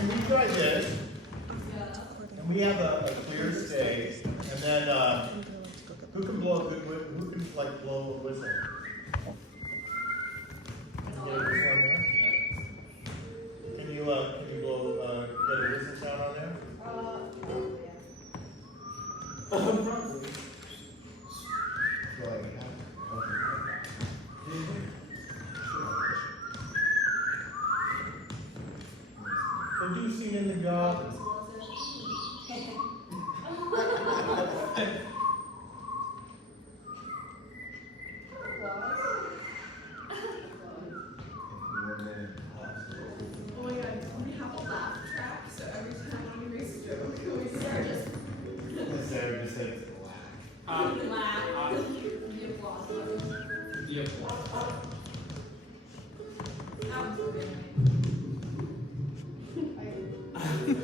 can we try this? And we have a clear stage, and then who can blow a good who can like blow a whistle? Can you get a whistle on there? Can you blow get a whistle sound on there? Probably. Have you seen in the job?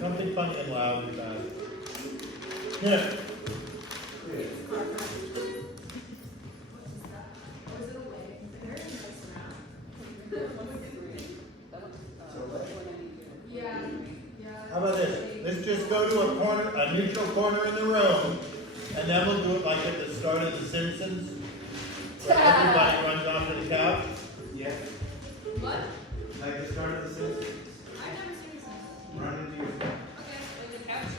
Something funny and loud and fast. Yeah. How about this? Let's just go to a neutral corner in the room, and then we'll do it like at the start of The Simpsons. Where everybody runs off to the couch. Yeah. What? Like the start of The Simpsons. I've never seen this. Run into your Okay, like the couch.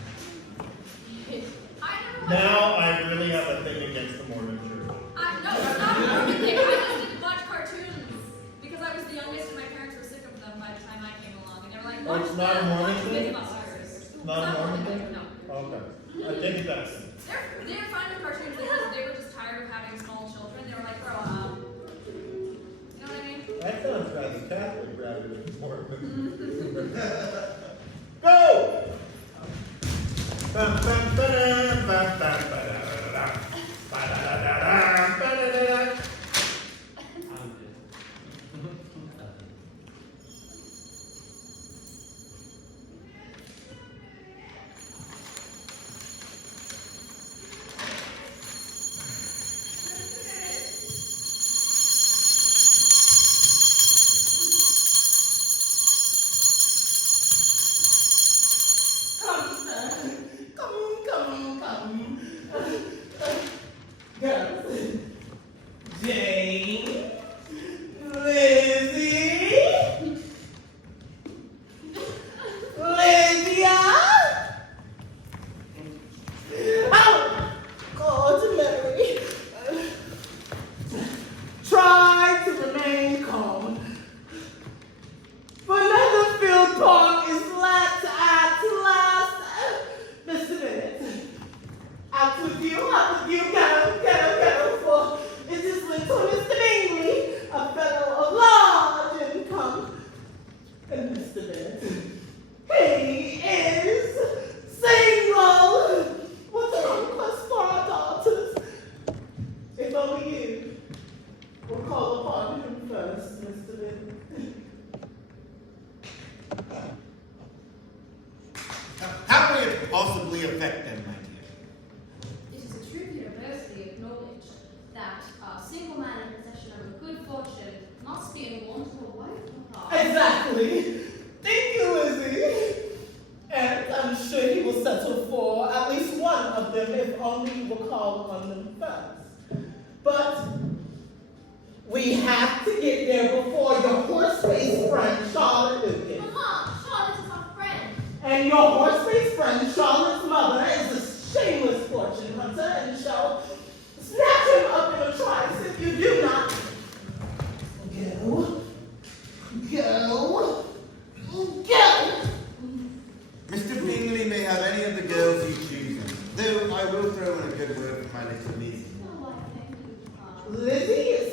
I never Now I really have a thing against the Mormon Church. No, it's not a Mormon thing. I just didn't watch cartoons because I was the youngest and my parents were sick of them by the time I came along. And they were like, Oh, it's not a Mormon thing? Mythbusters. Not a Mormon thing? No. Okay. I take it back. They were fine with cartoons because they were just tired of having small children. They were like, grow up. You know what I mean? That sounds rather Catholic rather than Mormon. Go! Bum, bum, ba-dum, bum, bum, ba-da-da-da-da. Ba-da-da-da-da, ba-da-da-da. Girls. Jane. Lizzie. Lydia. Oh, God, Mary. Try to remain calm. For Netherfield Park is let at last. Mr. Bennett, out with you, go, for it is little Mr. Bingley, a fellow of large income. And Mr. Bennett, he is single. What's a request for our daughters? If only you will call upon him first, Mr. Bennett. How may it possibly affect them, my dear? It is a truth universally acknowledged that a single man in possession of a good fortune must be in want of a wife or heart. Exactly. Thank you, Lizzie. And I'm sure he will settle for at least one of them if only you will call upon them first. But we have to get there before your horse-faced friend, Charlotte Lucas. Mama, Charlotte is our friend. And your horse-faced friend, Charlotte's mother, is a shameless fortune hunter and shall snatch him up in a trice if you do not go. Mr. Bingley may have any of the girls he chooses, though I will throw in a good word for my little Lizzie. No, I thank you, Papa. Lizzie is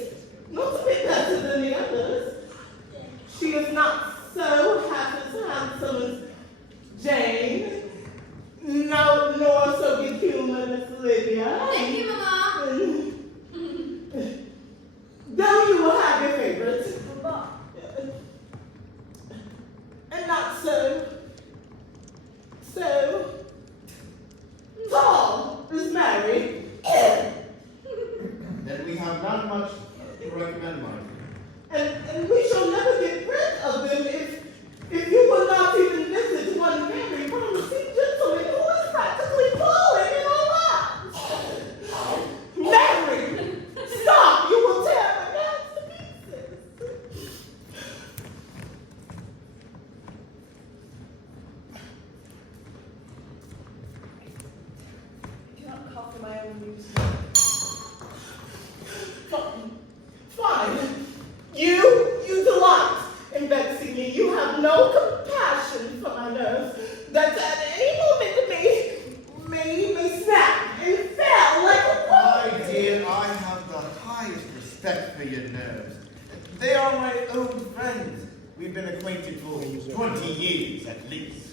not a bit better than the others. She is not so half as handsome as Jane, no, nor so good humored as Lydia. Thank you, Mama. Though you will have your favorites. Papa. And not so tall is married. Then we have not much to recommend, my dear. And we shall never get rid of them if you will not even visit you have no compassion for my nerves that at any moment may snap and fail like a My dear, I have the highest respect for your nerves. They are my old friends. We've been acquainted for 20 years at least.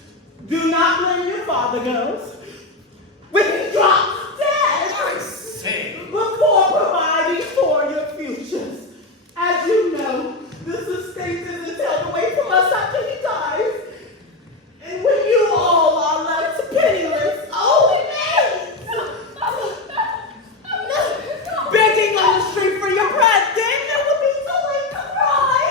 Do not blame your father, girls. When he drops dead, I say, before providing for your futures. As you know, this estate isn't held away from us after he dies. And when you all are left penniless, begging on the street for your bread, then it will be too late to cry.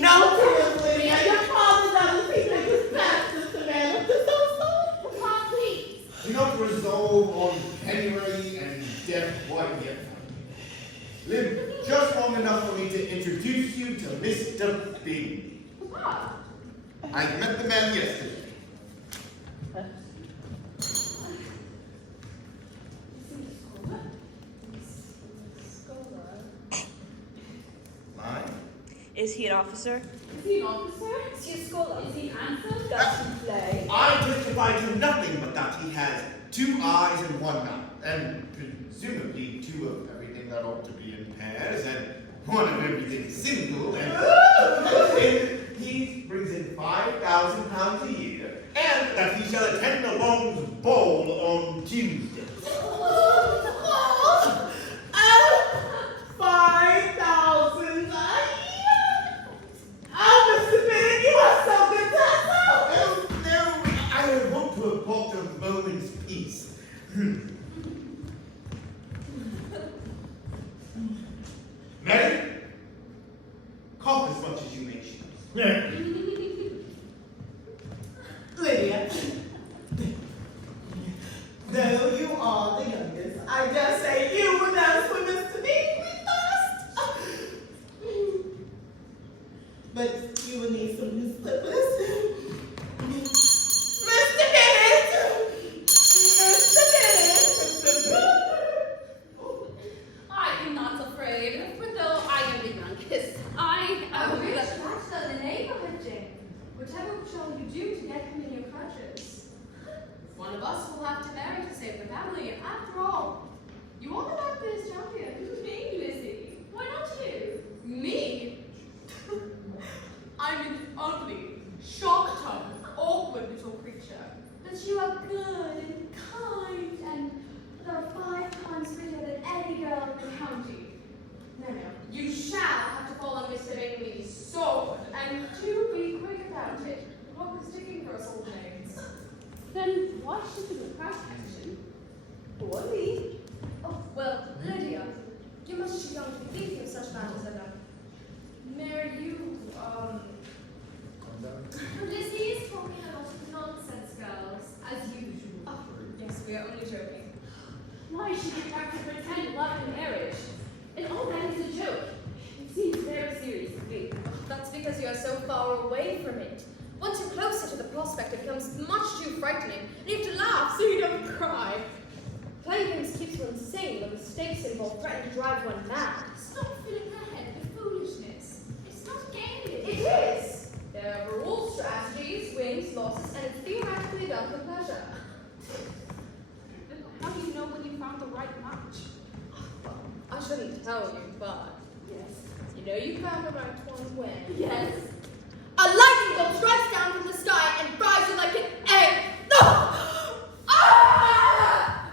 No, tears, Lydia. Your father doesn't think that his past is the man of the soul. Papa, please. do not resolve on penury and death quite yet. Live just long enough for me to introduce you to Mr. B. Papa. I met the man yesterday. Mine? Is he an officer? Is he an officer? Is he a scholar? Is he handsome? Does he play? I testify to nothing but that he has 2 eyes and 1 mouth, and presumably 2 of everything that ought to be in pairs, and 1 of everything single, and he brings in £5,000 a year, and that he shall attend the Long's Ball on Tuesday. 5,000 a year. Oh, Mr. Bennett, you are so good to us. No, I want to have bought a moment's peace. Mary, cough as much as you may choose. Yeah. Lydia, though you are the youngest, I dare say you would dance with Mr. B with us. But you will need some new slippers. Mr. Bennett! Mr. Bennett! I am not afraid, for though I am the youngest, I am A rich the... bachelor in the neighborhood, Jane. Whatever shall you do to get him in your crutches? One of us will have to marry to save the family. After all, you are the luckiest champion. Me, Lizzie. Why not you? Me? I'm an ugly, shock-tongued, awkward little creature. But you are good and kind and about 5 times prettier than any girl in the county. No, you shall have to fall on Mr. Bingley's sword, and do be quick about it. The clock is ticking for us old maids. Then why should you crash action? Or me? Oh, well, Lydia, you must be young to be thinking of such matters as that. Mary, Lizzie is talking a lot of nonsense, girls, as usual. Oh, yes, we are only joking. Why should you have to pretend love and marriage? And all that is a joke. It seems very serious to me. That's because you are so far away from it. Once you're closer to the prospect, it becomes much too frightening, and you have to laugh so you don't cry. Playing games keeps one sane, but the stakes involved threaten to drive one mad. Stop filling her head with foolishness. It's not a game, It Lizzie. is! There are rules, strategies, wins, losses, and it's theoretically done for pleasure. Then how do you know when you found the right match? I shouldn't tell you, but Yes. you know you found the right one when. Yes. A lightning bolt strikes down from the sky and fries you like an egg. No! Ah!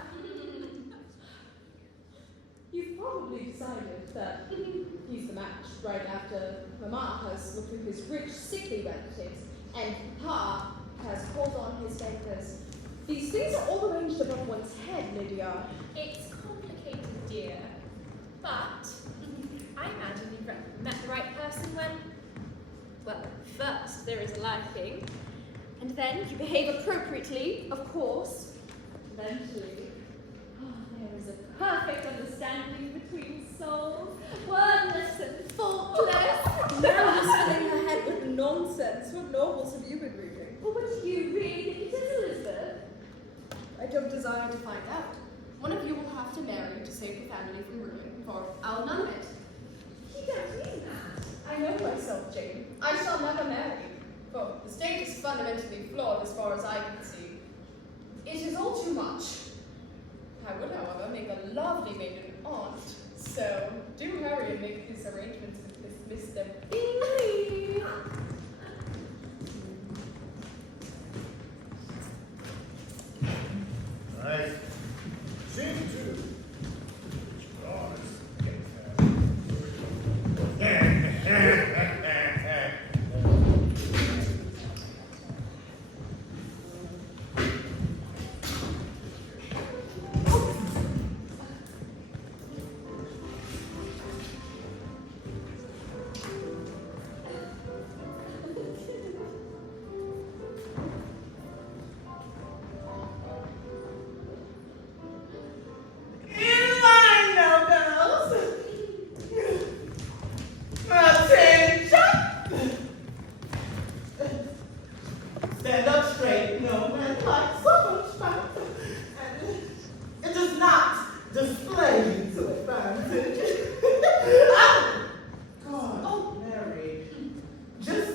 You've probably decided that he's the match right after Mama has looked through his rich, sickly relatives and Papa has called on his bankers. These things are all arranged above one's head, Lydia. It's complicated, dear. But I imagine you've met the right person when, well, first there is a liking, and then you behave appropriately, of course. Eventually, there is a perfect understanding between souls, wordless and faultless. Now you're filling her head with nonsense. What novels have you been reading? Well, what do you really think it is, Elizabeth? I don't desire to find out. One of you will have to marry to save the family from ruin, for I'll none of it. shall never marry, for the state is fundamentally flawed as far as I can see. It is all too much. I would, however, make a lovely maiden aunt, so do hurry and make these arrangements with this Mr. Bingley. I seem to. In line now, girls. Attention. Stand up straight, no man like so much fun. And it does not display to advantage. God, oh, Mary. Just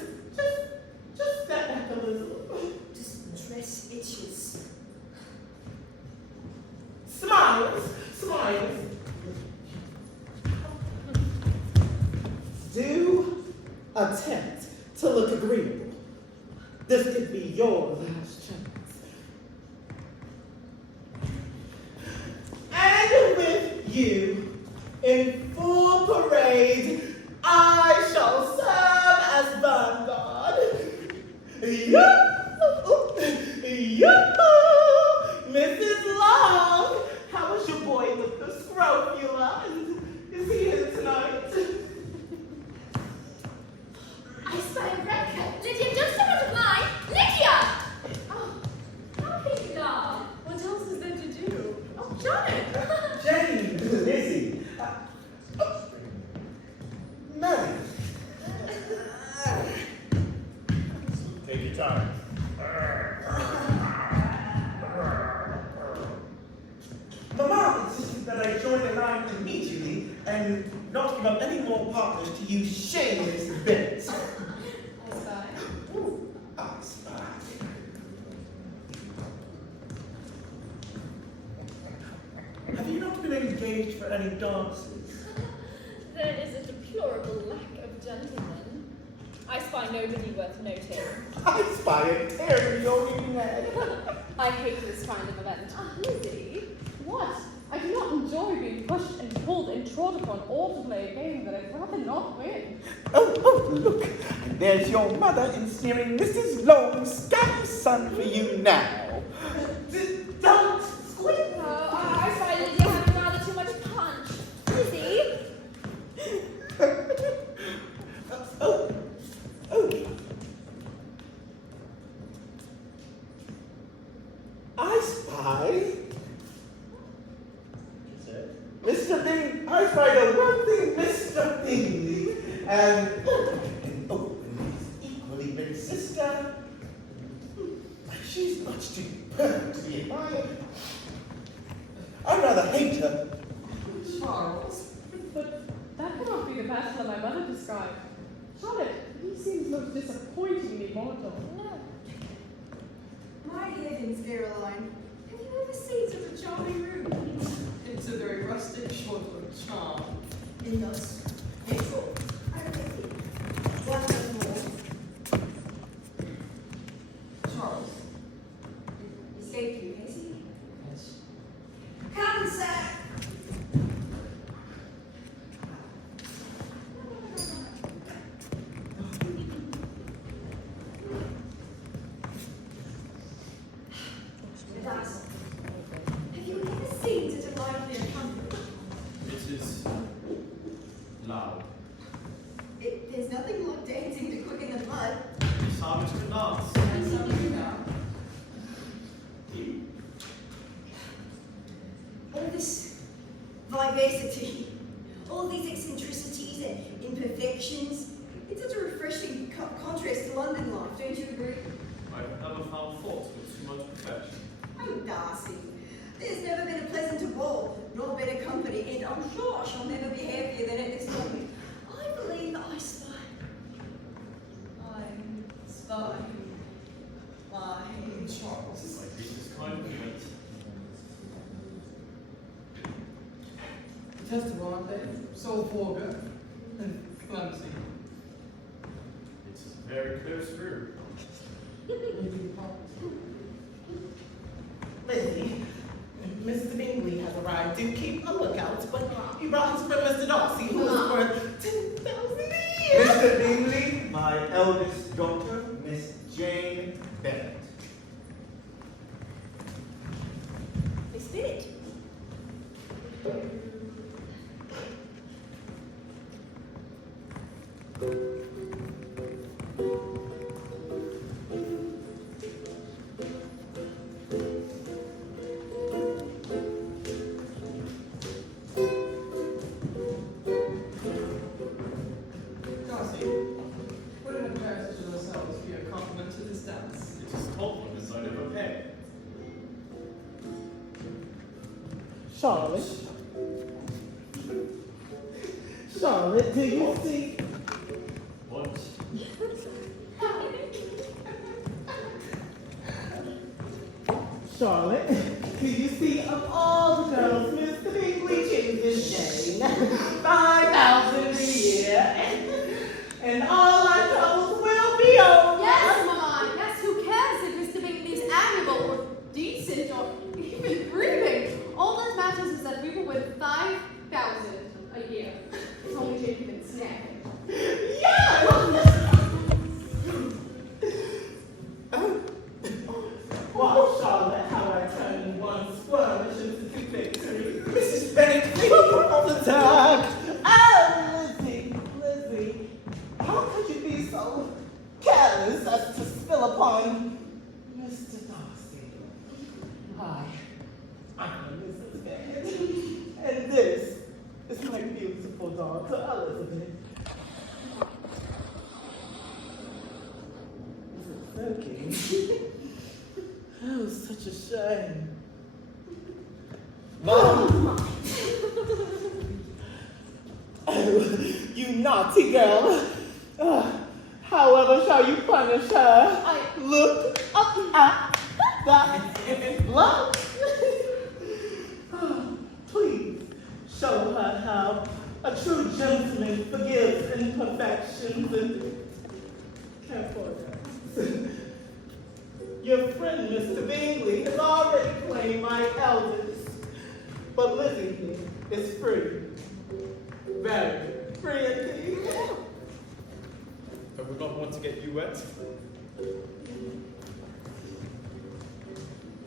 step back a little. This dress itches. Smiles. Do attempt to look agreeable. This could be your last chance. And with you, in full parade, I shall serve as vanguard. Yoo-hoo! Mrs. Long, how is your boy with the scrofula? Is he here tonight? I spy a red coat. Lydia, just so much of mine. Lydia! Oh, how can you laugh? What else is there to do? Oh, Janet! Jane, Lizzie. Mary. Take your time. Mama insisted that I join the line immediately and not give up any more partners to you shameless bits. I spy. Ooh, I spy. Have you not been engaged for any dances? There is a deplorable lack of gentlemen. I spy nobody worth noting. I spy a terribly old man. I hate this kind of event. Lizzie? What? I do not enjoy being pushed and pulled and trod upon or to play a game that I'd rather not win. Oh, look. There's your mother ensnaring Mrs. Long's scabby son for you now. Don't squeak. I spy Lydia having rather too much punch. Lizzie? Oh. I spy. Mr. Bing, I spy the one thing, Mr. Bingley. And and his equally big sister. She's much too perfect to be admired. I'd rather hate her. Charles. But that cannot be the bachelor my mother described. Charlotte, he seems most disappointingly mortal. No. My heavens, Caroline. Have you ever seen such a charming room? It's a very rustic short of charm. In us. It's all. I repeat. One more. Charles. Escaped you, has he? Yes. Come, sir. Thus, have you ever seen such a lively company? It is loud. There's nothing like dancing to quicken the blood. Some to dance. And some of you now. All this vivacity, all these eccentricities and imperfections, it's such a refreshing contrast to London life, don't you agree? I've never found fault with too much perfection. Oh, Darcy, there's never been a pleasanter ball, nor better company, and I'm sure I shall never be happier than at this moment. I believe I spy. detestable, aren't they? So vulgar and clumsy. It's a very close room. Lizzie, Mr. Bingley has arrived. Do keep a lookout, but he brought his friend Mr. Darcy, who is worth 10,000 a year. Mr. Bingley, my eldest daughter, Miss Jane Bennet. Miss Bennet. Darcy, wouldn't a pair such as ourselves be a compliment to this dance? It is compliments I never pay. Charlotte? Charlotte, do you see? What? Charlotte, do you see of all the girls Mr. Bingley chooses Jane? 5,000 a year, and all our troubles will be over. Yes, Mama, yes, who cares if Mr. Bingley's amiable or decent or even brooding? All that matters is that we will win 5,000 a year. It's only Jane can snap it. Yes! Wow, Charlotte, how I turned one squirmish into two victories. Mrs. Bennet, You on the dark. Oh, Lizzie, how could you be so careless as to spill upon Mr. Darcy? I'm Mrs. Bennet, and this is my beautiful daughter, Elizabeth. Soaking. Oh, such a shame. Mom! Oh, you naughty girl. However shall you punish her? I look up at that blood. Please show her how a true gentleman forgives imperfections and care for us. Your friend, Mr. Bingley, has already claimed my eldest, but Lizzie here is free. Very free indeed. I would not want to get you wet.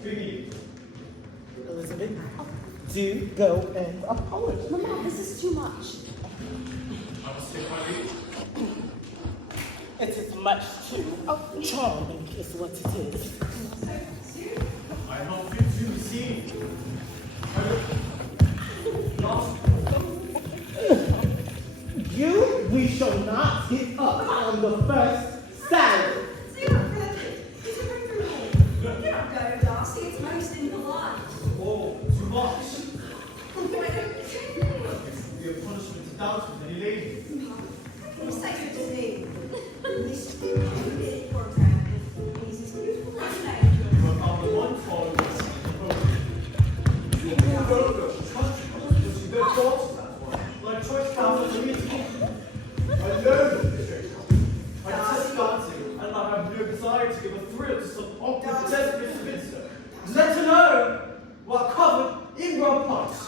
Biggie. Elizabeth, do go and apologize. Mama, this is too much. I will take my leave. It is much too charming, is what it is. I am not fit to receive. Lost. You, we shall not get up on the first salad. Get up, go, Darcy. It's most impolite. Oh, too much. It would be a punishment to dance with any lady. You say so to me. This bit, for example, is as beautiful as an angel. But on the one fall, you will go trust you, because you don't talk to that one. Like choice counts as a meeting. I loathe this trick. I detest dancing, and I have no desire to give a thrill to some awkward desperate spinster. Let alone what covered in your pipes.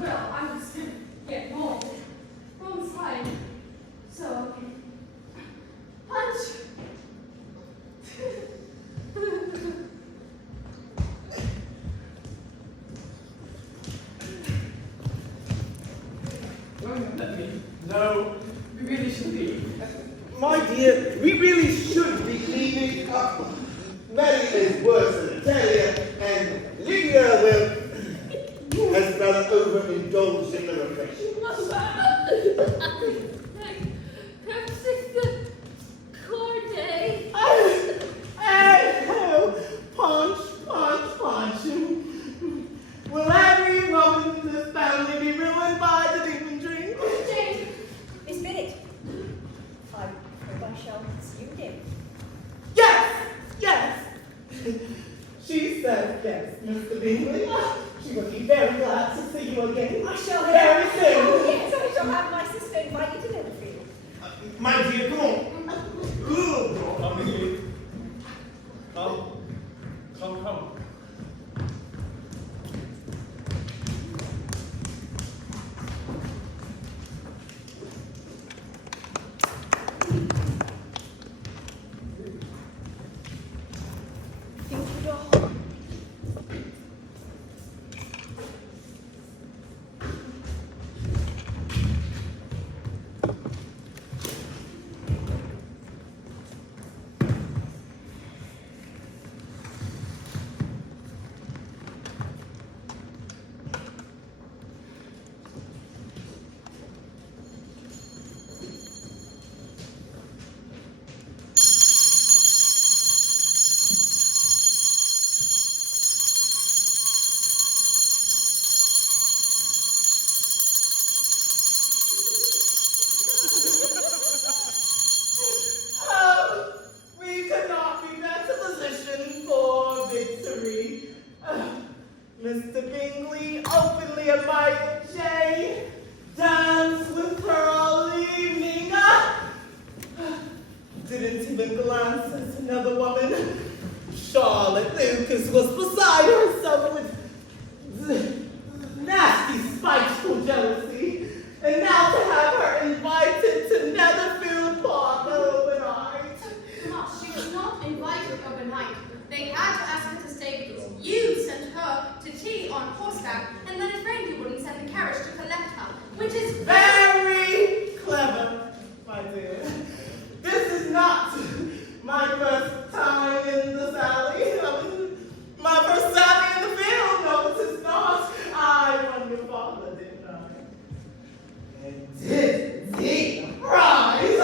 Well, I'm just gonna get home. Ron's fine. So, okay. Punch! Let me. No, We really should leave. My dear, we really should be leaving. Mary is worse than a terrier, and Lydia has rather overindulged in the reflection. Perhaps it's the Corday. Punch. Will every woman in this family be ruined by the demon drink? Jane! Miss Bennet. I hope I shall see you again. Yes. She said yes, Mr. Bingley. She will keep very glad to see you again. I shall Very have. soon. Oh, yes, I shall have my sister invite you to Littlefield. My dear, come on. Come here. Come. Think you don't? We could not be better positioned for victory. Mr. Bingley openly admired Jane, danced with her all evening. Didn't even glance at another woman. Charlotte Lucas was beside herself with nasty, spiteful jealousy. And now to have her invited to Netherfield Park overnight. No, she was not invited overnight. They had to ask her to stay because you sent her to tea on horseback, and then a friend you wouldn't send the carriage to collect her, which is Very clever, my dear. This is not my first time in the Sally. My first Sally in the field. No, this is not. I won your father, didn't I? And didn't he? Rise!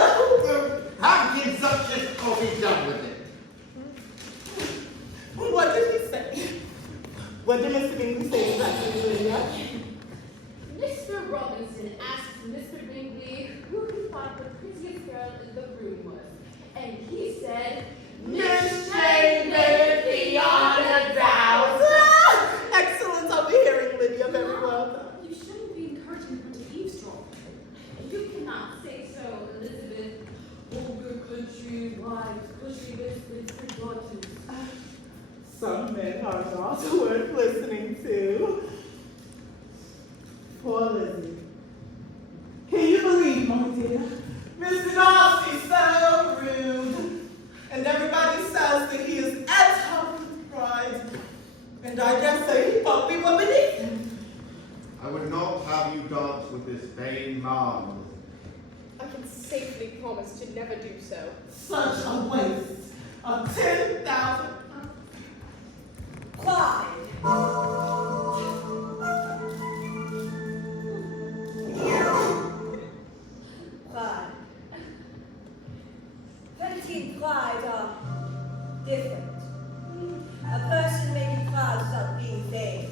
How can such difficult be done with it? What did he say? What did Mr. Bingley say exactly, Lydia? Mr. Robinson asked Mr. Bingley who he thought the prettiest girl in the room was. And he said, Miss Jane Bennett beyond a doubt. Excellent overhearing, Lydia. Very well done. You shouldn't be encouraging her to eavesdrop. You cannot say so, Elizabeth. Older country wives, pushing this with her daughters. Some men are not worth listening to. Poor Lizzie. Can you believe, my dear? Mr. Darcy's so rude. And everybody says that he is at top with pride. And I dare say he thought we were beneath him. I would not have you dance with this vain man. I can safely promise to never do so. Such a waste of 10,000. Clyde. Clyde. Vanity and pride are different. A person may be proud without being vain.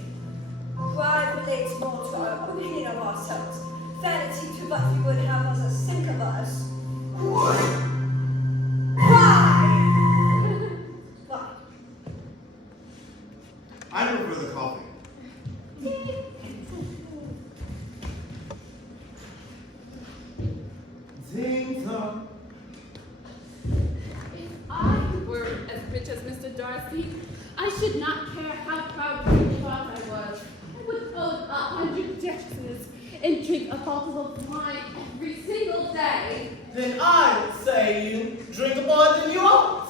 Pride relates more to our opinion of ourselves. Vanity to what we would have as a think of us. Pride! Pride. I prefer the coffee. Ding dong. If I were as rich as Mr. Darcy, I should not care how proud you thought I was. I would own 100 duchesses and drink a bottle of wine every single day. Then I would say you drink more than you ought.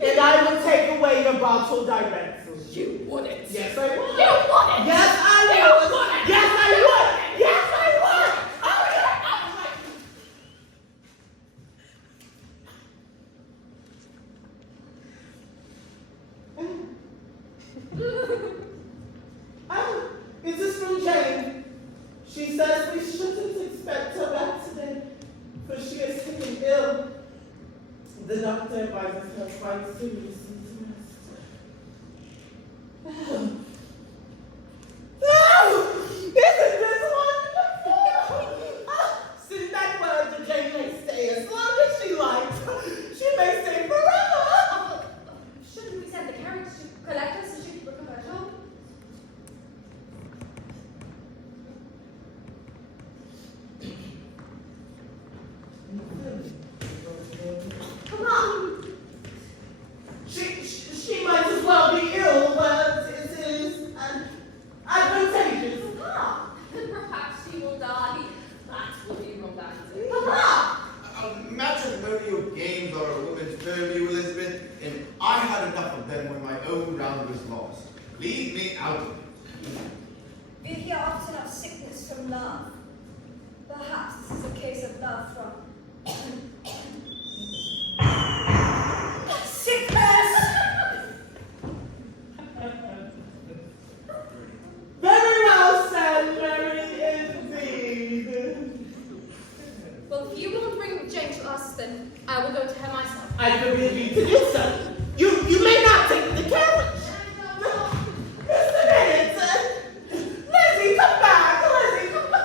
And I would take away your bottle directly. You wouldn't. Yes, I would. You wouldn't. Yes, I would. You wouldn't. Yes, I would. Yes, I would. Oh, yeah. Oh, is this from Jane? She says we shouldn't expect her back today, for she is taken ill. The doctor advises her quite seriously to rest. Oh, isn't this wonderful? Send that word to Jane may stay as long as she likes. She may stay forever. Shouldn't we send the carriage to collect us so she can recover at home? Leave me out. We hear often of sickness from love. Perhaps this is a case of love from sickness! Very well said, very indeed. Well, if you will bring Jane to us, then I will go to her myself. I forbid you to do so. You may not take the carriage. Mr. Bennett, Lizzie, come back. Lizzie, come back.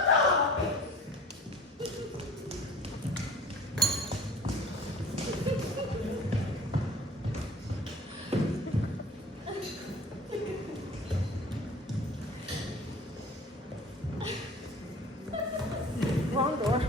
Wrong door.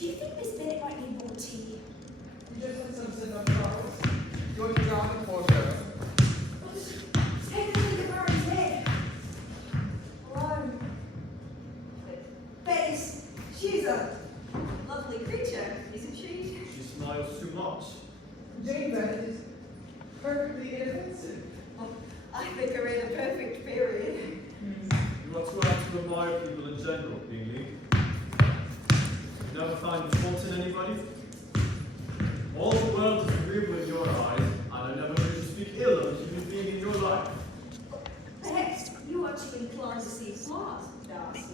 Do you think Miss Bennett might need more tea? You just had some sitting on Charles. Going down the corridor. Take a look at Mary's head. Hello. Betty's, she's a lovely creature, isn't she? She smiles too much. Jane Bennett is perfectly inoffensive. I think her in a perfect period. You are too apt to admire people in general, Bingley. You never find fault in anybody. All the world is agreeable in your eyes, and I never heard you speak ill of a human being in your life. Perhaps you are too inclined to see flaws, Darcy. If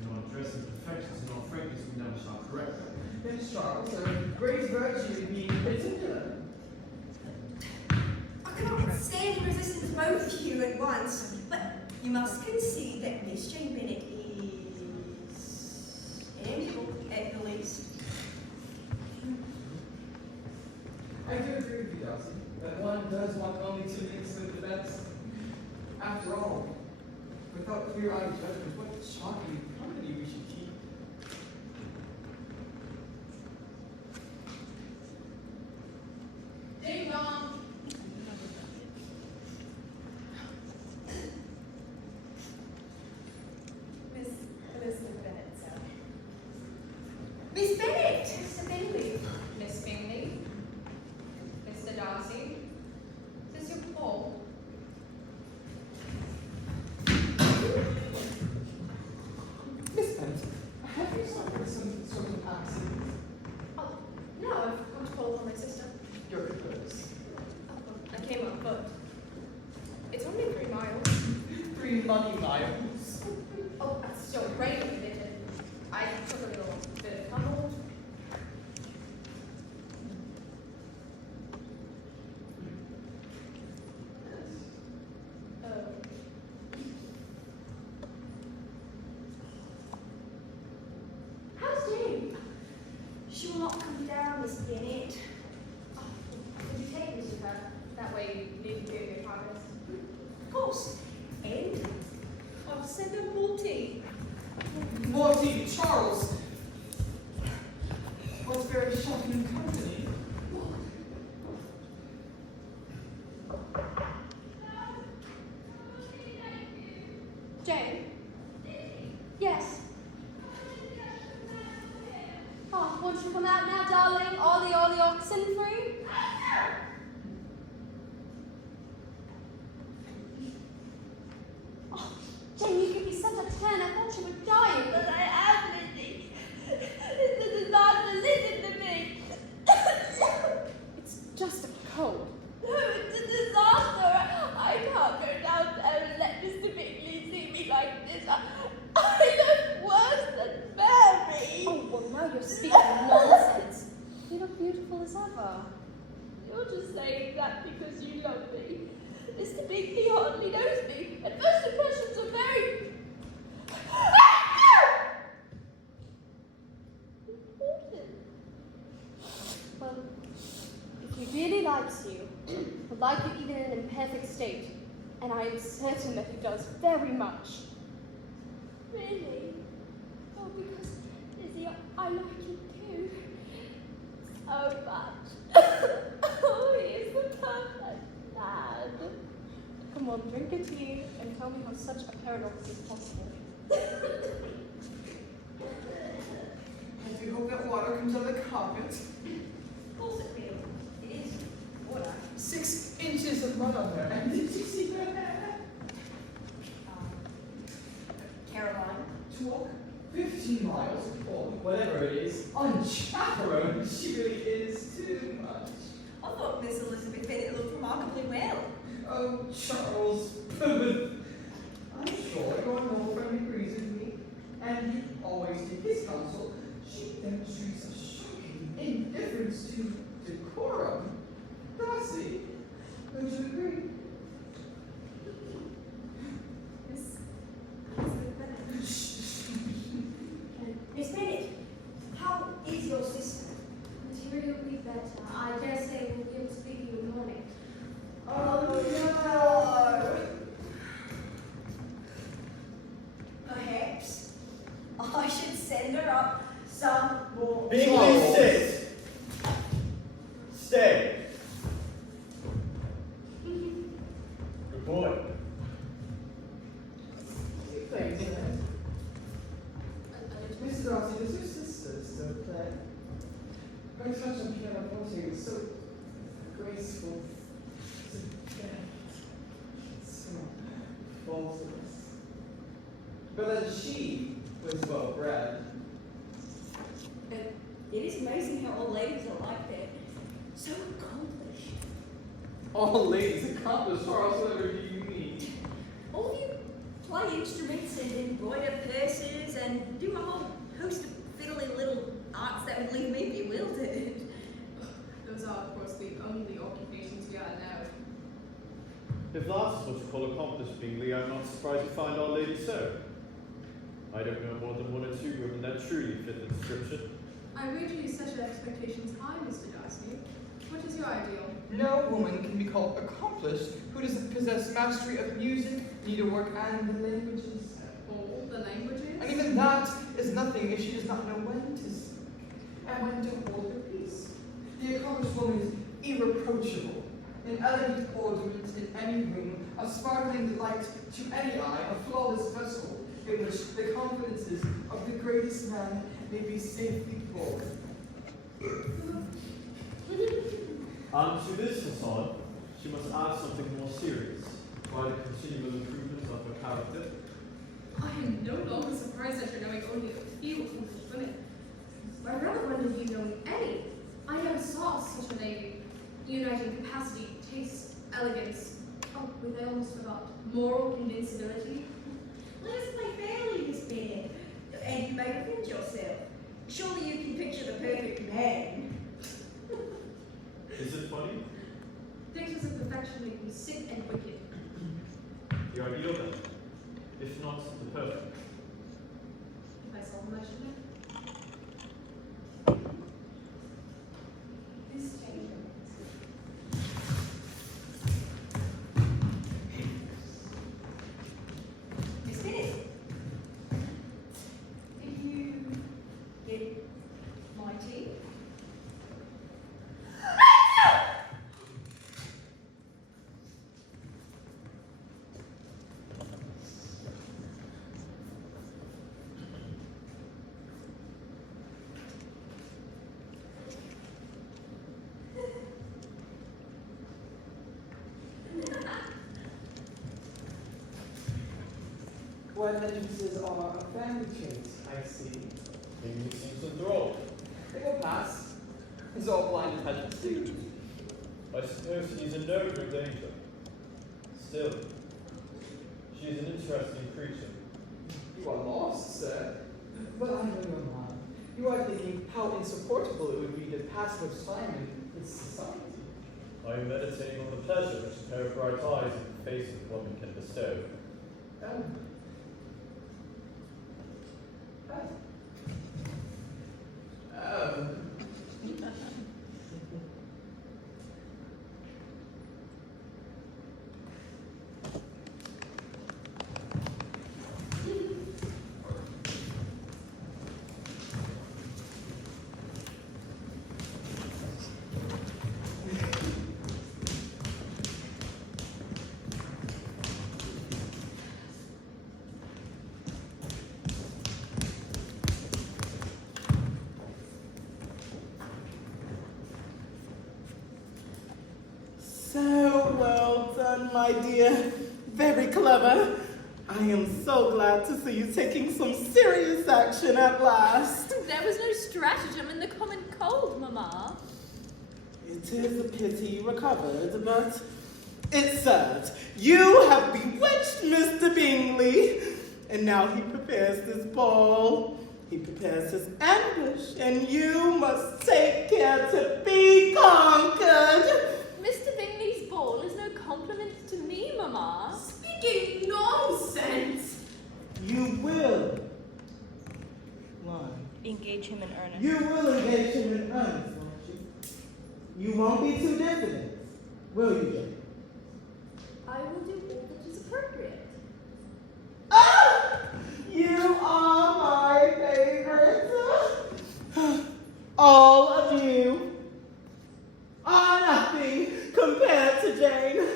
you don't address imperfections in all frankness, we never shall correct them. Miss Charles, a great virtue in being particular. I can't stand resistance both of you at once, but you must concede that Miss Jane Bennett is amiable at the least. I do agree with you, Darcy, that one does want only to be the best. After all, without clear-eyed judgment, what shocking company we should keep. Ding dong. Miss Elizabeth Bennett, sir. Miss Bennett! Mr. Bingley. Miss Bingley. Mr. Darcy. Is this your Paul? Miss Bennett, have you suffered some sort of accident? Oh, no, I've come to call upon my sister. Your clothes. Oh, I came on foot. It's only 3 miles. 3 muddy miles. Oh, that's so great of you, I took a little bit of tumble. Oh. How's Jane? She will not come down, Miss Bennett. Oh, could you take me to her? That way you needn't do your progress. Of course. And I to come out now, darling? Ollie, oxen free? Oh, Jane, you give me such a turn. I thought you were dying. But I am Lizzie. This is not to listen to me. It's just a cold. No, it's a disaster. I can't go down there and let Mr. Bingley see me like this. I look worse than Mary. Oh, well, now you're speaking nonsense. You look beautiful as ever. You're just saying that because you love me. Mr. Bingley hardly knows me, and first impressions are very important. Well, if he really likes you, would like you even in an imperfect state, and I am certain that he does very much. Really? Oh, because, Lizzie, I like you too. So much. Oh, he is the perfect dad. Come on, drink a tea and tell me how such a paradox is possible. I do hope that water comes on the carpet. Of course it will. It is water. 6 inches of mud on there. And did you see her hair? Caroline. To walk 15 miles, or whatever it is, unchaperoned, she really is too much. I thought Miss Elizabeth Bennet looked remarkably well. Oh, Charles Plymouth. I'm sure your noble friend agrees with me, and you always take his counsel. She demonstrates a shocking indifference to decorum. Darcy, don't you agree? Miss Bennet, how is your sister? Materially better. I dare say we'll be able to speak to you in the morning. Oh no! Perhaps I should send her up some more. Bingley, sit. Stay. Good boy. Thanks, Ned. Mr. Darcy, does your sister still play? Her touch on pianoforte was so graceful, so deft, so faultless. But then she was well bred. It is amazing how all ladies are like that. So accomplished. All ladies accomplished, Charles, whatever do you mean? All of you play instruments and embroider purses and do a whole host of fiddly little arts that would leave me bewildered. Those are, of course, the only occupations we are now. If that's what you call accomplished, Bingley, I'm not surprised you find our lady so. I don't know more than 1 or 2 women that truly fit the description. I wager you set your expectations high, Mr. Darcy. What is your ideal? No woman can be called accomplished who doesn't possess mastery of music, needlework, and the languages. All the languages? And even that is nothing if she does not know when to speak and when to hold her peace. The accomplished woman is irreproachable, an elegant ornament in any room, a sparkling delight to any eye, a flawless vessel in which the confidences of the greatest man may be safely poured. And to this facade, she must add something more serious, by the continual improvement of her character. I am no longer surprised at your knowing only a few English women. I rather wondered you knowing any. I never saw such a lady, uniting capacity, taste, elegance. Oh, wait, I almost forgot. Moral invincibility. Let us play fairly, Miss Bennet, and you may defend yourself. Surely you can picture the perfect man. Is it funny? Pictures of perfection make me sick and wicked. The ideal then, if not the perfect. If I saw much of it. This change. Miss Bennet, did you get my tea? Private entrances are a family trait, I see. Bingley seems enthralled. They will pass. It's all blind attention too. I suppose he is in no great danger. Still, she is an interesting creature. You are lost, sir. But I know your mind. You are thinking how insupportable it would be to pass much time in this society. I am meditating on the pleasure which a pair of bright eyes in the face of a woman can bestow. Oh. Oh. So well done, my dear. Very clever. I am so glad to see you taking some serious action at last. There was no stratagem in the common cold, Mamma. It is a pity you recovered, but it served. You have bewitched Mr. Bingley, and now he prepares this ball. He prepares his ambush, and you must take care to be conquered. Mr. Bingley's ball is no compliment to me, Mamma. Speaking nonsense. You will. Why? Engage him in earnest. You will engage him in earnest, won't you? You won't be too diffident, will you, Jane? I will do all that is appropriate. Ah! You are my favorite. All of you are nothing compared to Jane.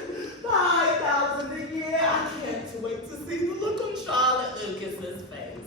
5,000 a year. I can't wait to see the look on Charlotte Lucas's face.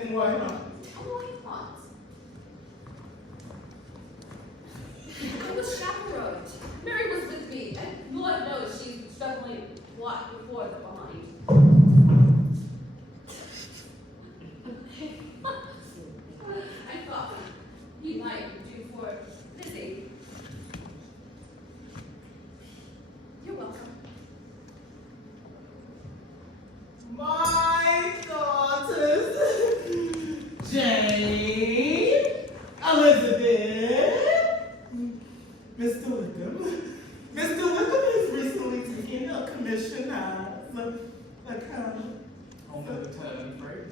And why not? Why not? I was chaperoned. Mary was with me, and Lord knows she's definitely what before the behind. I thought you might do for Lizzie. You're welcome. My daughters, Jane, Elizabeth, Mr. Wickham. Mr. Wickham has recently taken a commission as a accountant. On the return, right?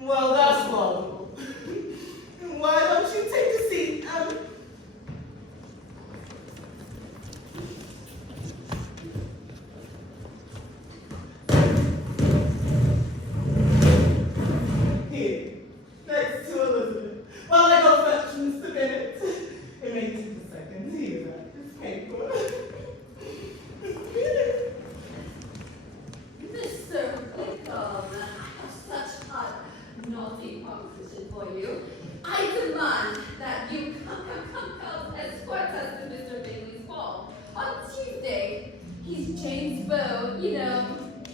Well, that's lovely. Why don't you take a seat? Here, next to Elizabeth. While I go fetch Mr. Bennett. It may take a second. Here, this paper. dating proposition for you. I demand that you come escort us to Mr. Bingley's ball on Tuesday. He's Jane's beau, you know,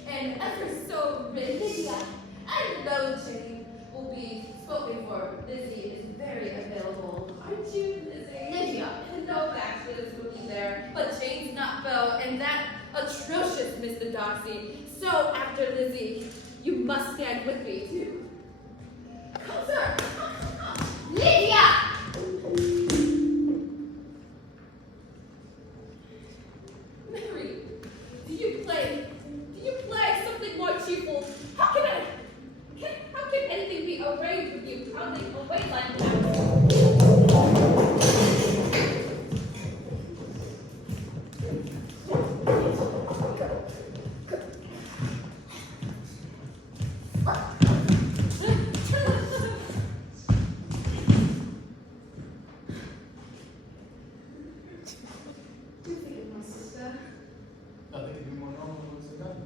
and ever so rich. And though Jane will be spoken for, Lizzie is very available. Aren't you, Lizzie? Lydia. No bachelors will be there, but Jane's not beau, and that atrocious Mr. Darcy. So after Lizzie, you must stand with me too. Come, sir. Lydia! Mary, do you play something more cheerful? How can anything be arranged with you traveling away like that? Nothing could be more normal than what's done.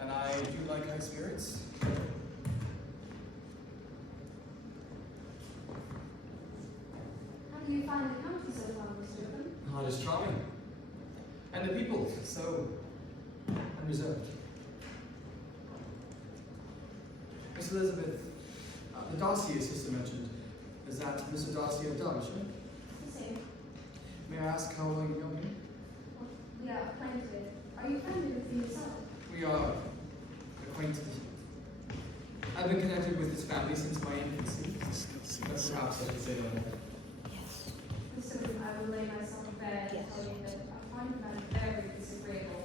And I do like high spirits. How do you find the county so far, Mr. Griffin? Oh, it is charming. And the people, so unreserved. Miss Elizabeth, the Darcy your sister mentioned, is that Mr. Darcy of Derbyshire? The same. May I ask how long you know him? Well, we are acquainted. Are you friendly with him yourself? We are acquainted. I've been connected with his family since my infancy, but perhaps I should say no more. Mr. Griffin, I will lay myself in bed and tell you that I find the man very disagreeable.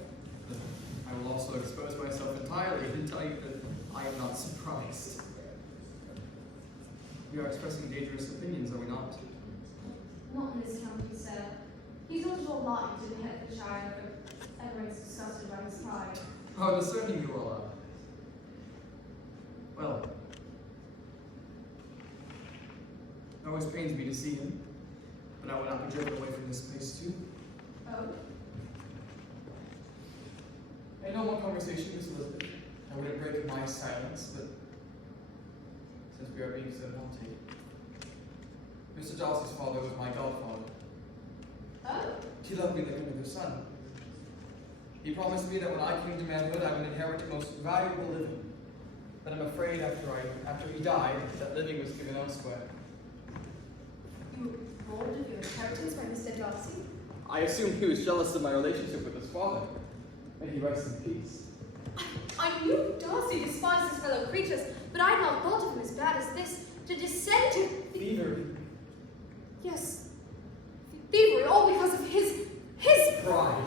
I will also expose myself entirely and tell you that I am not surprised. We are expressing dangerous opinions, are we not? Not in this county, sir. He's not at all like to the Hertfordshire, but everyone's disgusted by his pride. How discerning you all are. Well, it always pains me to see him, but I will not be driven away from this place too. Oh? I know more conversation, Miss Elizabeth. I wouldn't break my silence, but since we are being so naughty. Mr. Darcy's father was my godfather. Oh? He loved me like another son. He promised me that when I came to manhood, I would inherit the most valuable living. But I'm afraid after he died, that living was given elsewhere. You were robbed of your inheritance by Mr. Darcy? I assume he was jealous of my relationship with his father. May he rest in peace. I knew Darcy despised his fellow creatures, but I had not thought of him as bad as this. To descend to Thievery. Yes, thievery, all because of his Pride.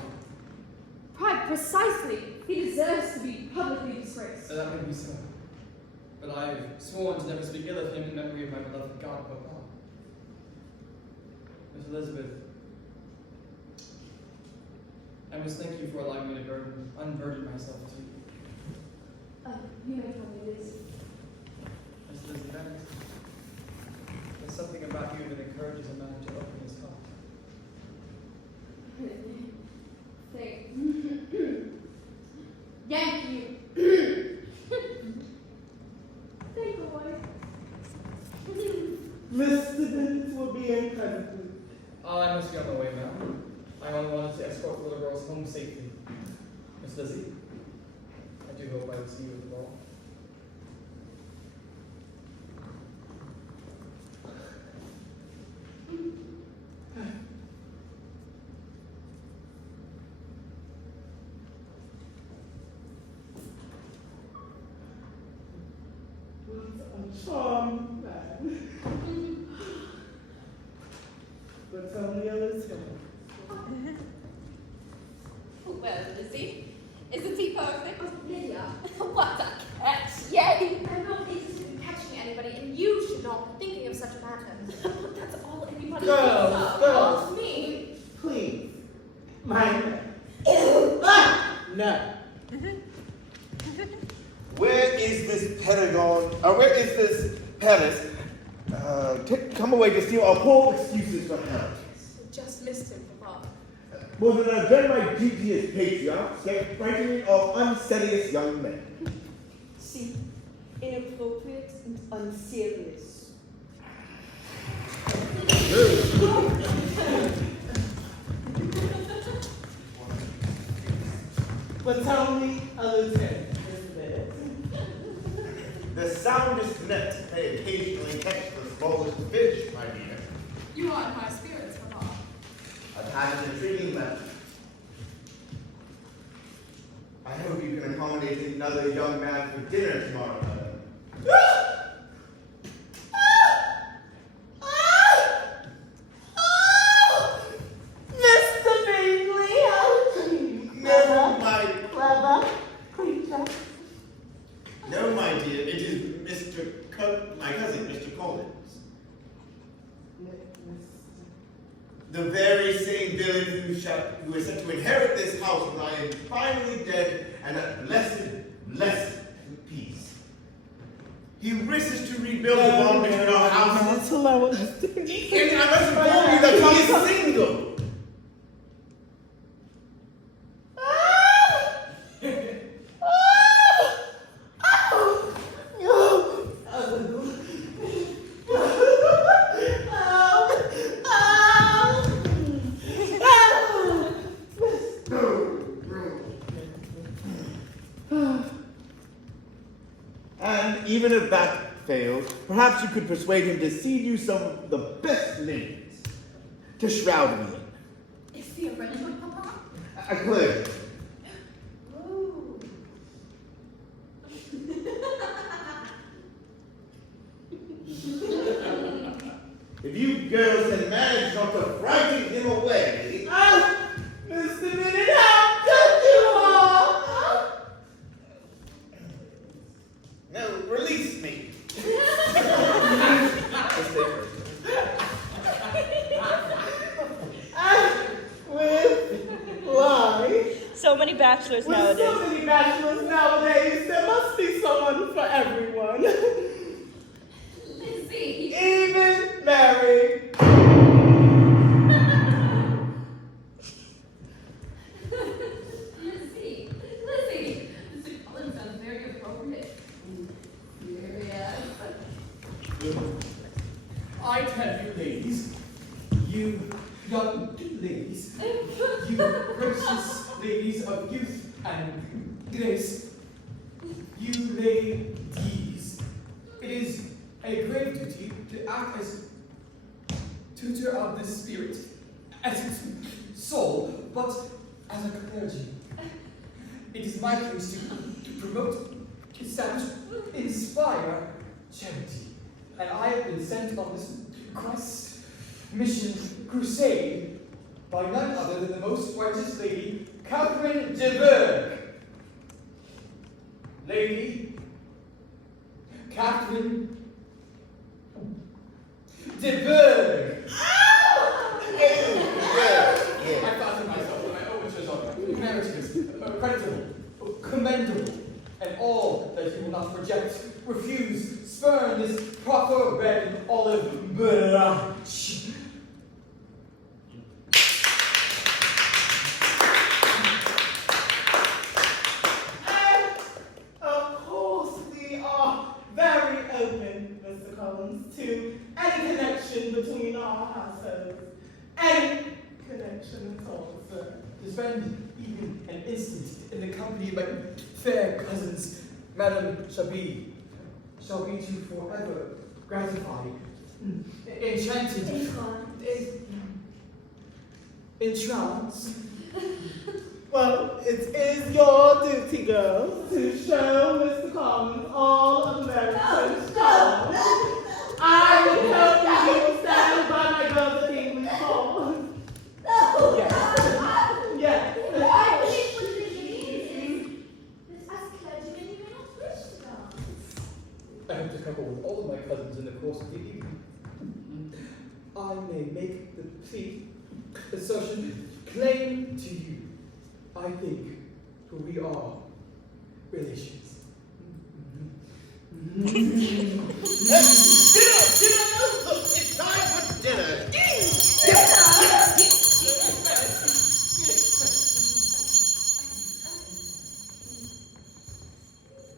pride. Precisely. He deserves to be publicly disgraced. That may be so. But I have sworn to never speak ill of him in memory of my beloved godpapa. Miss Elizabeth, I must thank you for allowing me to unburden myself to you. You may call me Liz. Miss Elizabeth, there's something about you that encourages a man to open his heart. Thank you. Thank you, boy. Mr. Bennett will be in presently. I must be on my way now. I only wanted to escort the little girls home safely. Miss Lizzie, I do hope I will see you at the ball. What a charming man. But only a little. Well, Lizzie, isn't he perfect? Oh, Lydia. What a catch! Yay! I'm not interested in catching anybody, and you should not be thinking of such a matter. That's all anybody Girls, thinks of. girls. Not me. Please. My no. Where is this Paragon? Where is this Paris? Come away to steal our poor excuses for her. Just missed him, Papa. More than I've done my duty as patriarch, stay frightening of unsteadiest young men. See, inappropriate and unserious. But tell me a lieutenant, isn't it? The soundest net may occasionally catch the smallest fish, my dear. You are in high spirits, Papa. I've had an intriguing match. I hope you can accommodate another young man for dinner tomorrow, madam. Mr. Bingley, No, my... clever creature. No, my dear, it is my cousin, Mr. Collins. The very same villain who is set to inherit this house when I am finally dead and at blessed peace. He wishes to rebuild the bond between our houses. And I must inform you that he is single. And even if that fails, perhaps you could persuade him to cede you some of the best linen to shroud me in. Is he a renegade, Papa? I could. Ooh. If you girls can manage not to frighten him away. Mr. Minute, how could you all? No, release me. With why? So many bachelors With nowadays. so many bachelors nowadays, there must be someone for everyone. Lizzie. Even Mary. Lizzie. Lizzie. Mr. Collins sounds very appropriate. Serious. I tell you, ladies, you young ladies, you precious ladies of youth and grace, you ladies, it is a great duty to act as tutor of the spirit, as its soul, but as a clergy. It is my place to promote, establish, inspire charity. And I have been sent on this quest, mission, crusade by none other than the most righteous lady, Catherine de Bourgh. Lady Catherine de Bourgh. I flatter myself that my overtures are meritorious, creditable, commendable, and all that you will not reject, refuse, spurn this proper red olive branch. Of course, we are very open, Mr. Collins, to any connection between our households. Any connection at all, sir. To spend even an instant in the company of my fair cousins, Madam shall be to forever gratified, enchanted, entranced. Well, it is your duty, girls, to show Mr. Collins all of America's charm. I would hope that you will stand by my girls at English Hall. Yes. Yes. I think what this means is that as clergymen you may not wish to dance. I hope to couple with all of my cousins in the course of the evening. I may make the plea, assertion, claim to you. I think we are relations. Dinner! Look, it's time for dinner!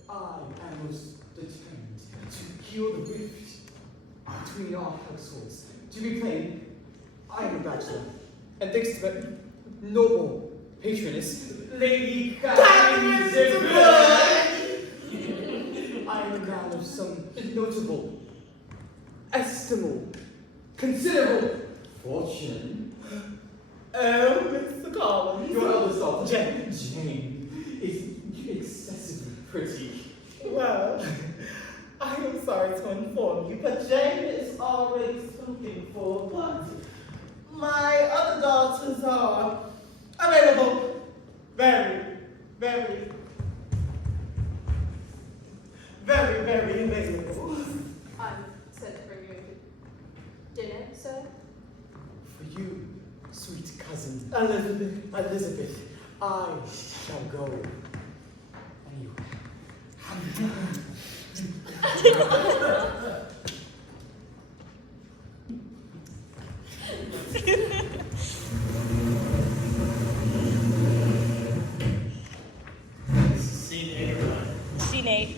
I am most determined rift between our households. To be plain, I am a bachelor, and thanks to that noble patroness, Lady Catherine de I am a man of some notable, estimable, considerable fortune. Oh, Mr. Collins. Your eldest daughter, Jane, is excessively pretty. Well, I am sorry to inform you, but Jane is already spoken for, but my other daughters are available. Very, very, very, very available. I'm sent to bring you dinner, sir. For you, sweet cousin Elizabeth, I shall go anywhere. Scene 8 or 9? Scene 8.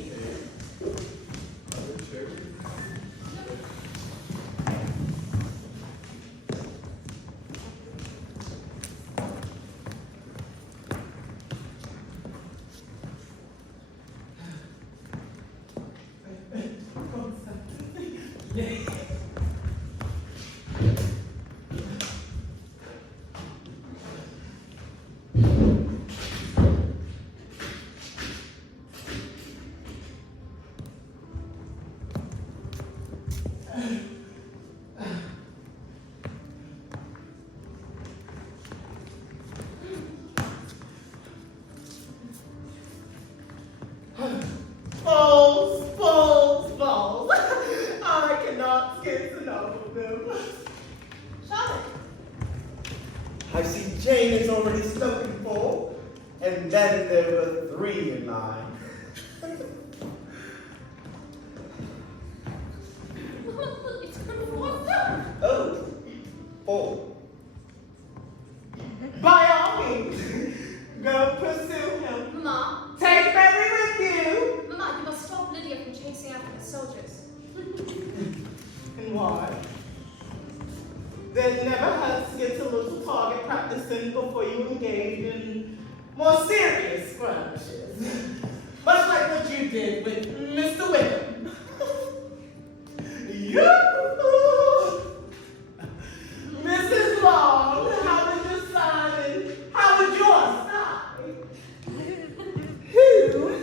Balls. I cannot get enough of them. Charlotte. I see Jane is already spoken for, and then there were 3 in line. It's what's up? Oh, 4. By all means, go pursue him. Mama, Take Mary with you. Mama, you must stop Lydia from chasing after the soldiers. And why? It never hurts to get a little target practicing before you engage in more serious skirmishes. Much like what you did with Mr. Wickham. Mrs. Long, how did your son and how would yours die? Who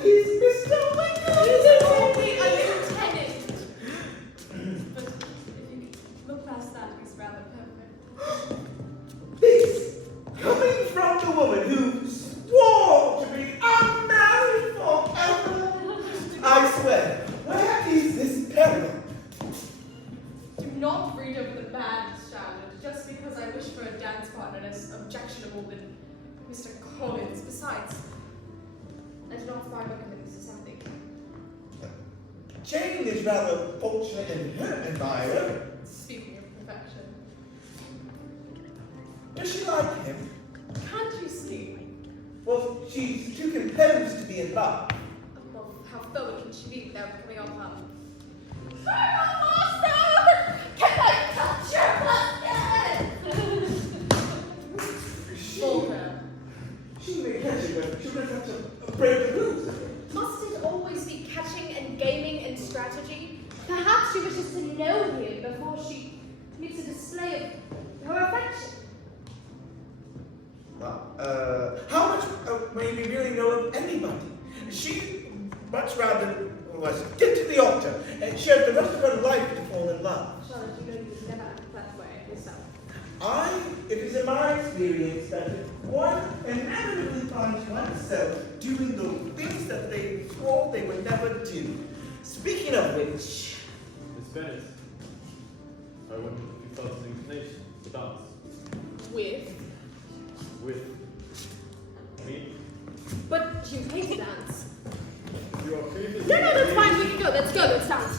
is Mr. Wickham? He's only a lieutenant. But if you look past that, he's rather perfect. This coming from the woman who swore to be unmarried forever. I swear, where is this paradox? Do not read over the bad, Charlotte, just because I wish for a dance partner less objectionable than Mr. Collins. Besides, I do not find Wickham in this assembly. Jane is rather fortunate in her environment. Speaking of perfection, Does she like him? can't you see? Well, she's too composed to be in love. Well, how further can she be without coming off up? Master! Can I touch your Volker. She may catch you, but she would have to break the rules. Must it always be catching and gaming and strategy? Perhaps she wishes to know him before she makes a display of her affection. Well, how much may we really know of anybody? She much rather was get to the altar and she has the rest of her life to fall in love. Charlotte, you know you would never act that way yourself. It is in my experience that one inevitably finds oneself doing the things that they swore they would never do. Speaking of which, Miss Bennett, I wonder if you felt an inclination to dance With? with me. But you hate to dance. You are previously. No, that's fine. We can go. Let's go. Let's dance.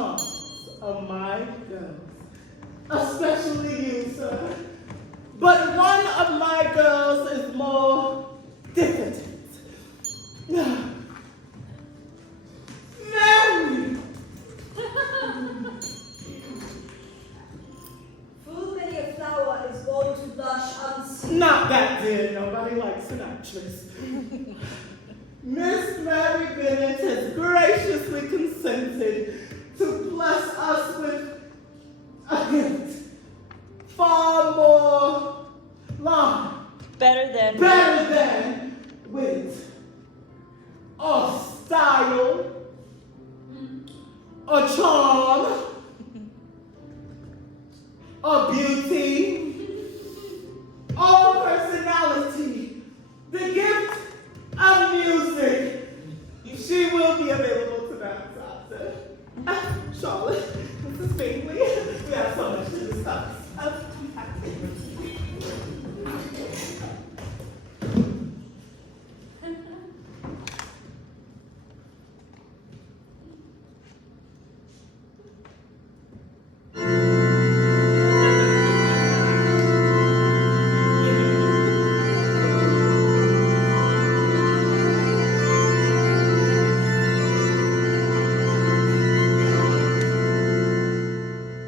hearts of my girls, especially you, sir. But one of my girls is more diffident. Mary! Full many a flower is born to blush unseen. Not that, dear. Nobody likes an actress. Miss Mary Bennett has graciously consented to bless us with a gift far more large. Better than wit, or style, or charm, or beauty, or personality. The gift of music. She will be available tonight, sir. Charlotte, Mrs. Bingley, we have so much to discuss.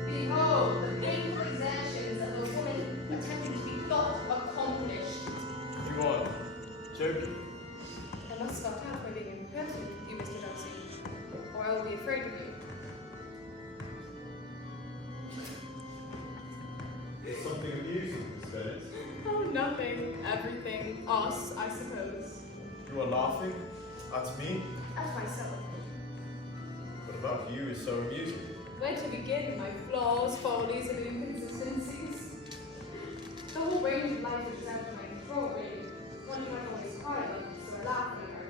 Behold, the painful exertions of a woman attempting to be thought accomplished. You are joking. I must start out by being impertinent with you, Mr. Darcy, or I will be afraid of you. There's something amusing, Miss Bennett. Oh, nothing. Everything. Us, I suppose. You are laughing at me? At myself. What about you is so amusing? Where to begin my flaws, follies, and inconsistencies? The whole range of life is out of my control, really. One cannot always cry about it, so I laugh whenever I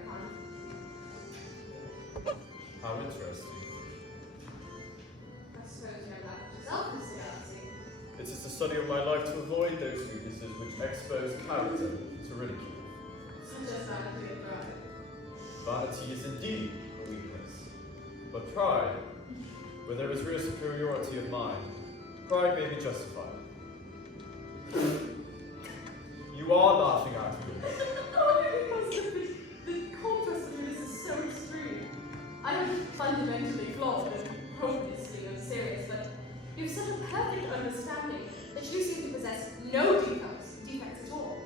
can. How interesting. I suppose you have laughed yourself, Mr. Darcy. It is the study of my life to avoid those weaknesses which expose character to ridicule. Such as vanity and pride. Vanity is indeed a weakness, but pride, where there is real superiority of mind, pride may be justified. You are laughing at me. Only because the contrast between this is so extreme. I am fundamentally flawed and hopelessly unserious, but you have such a perfect understanding that you seem to possess no defects at all.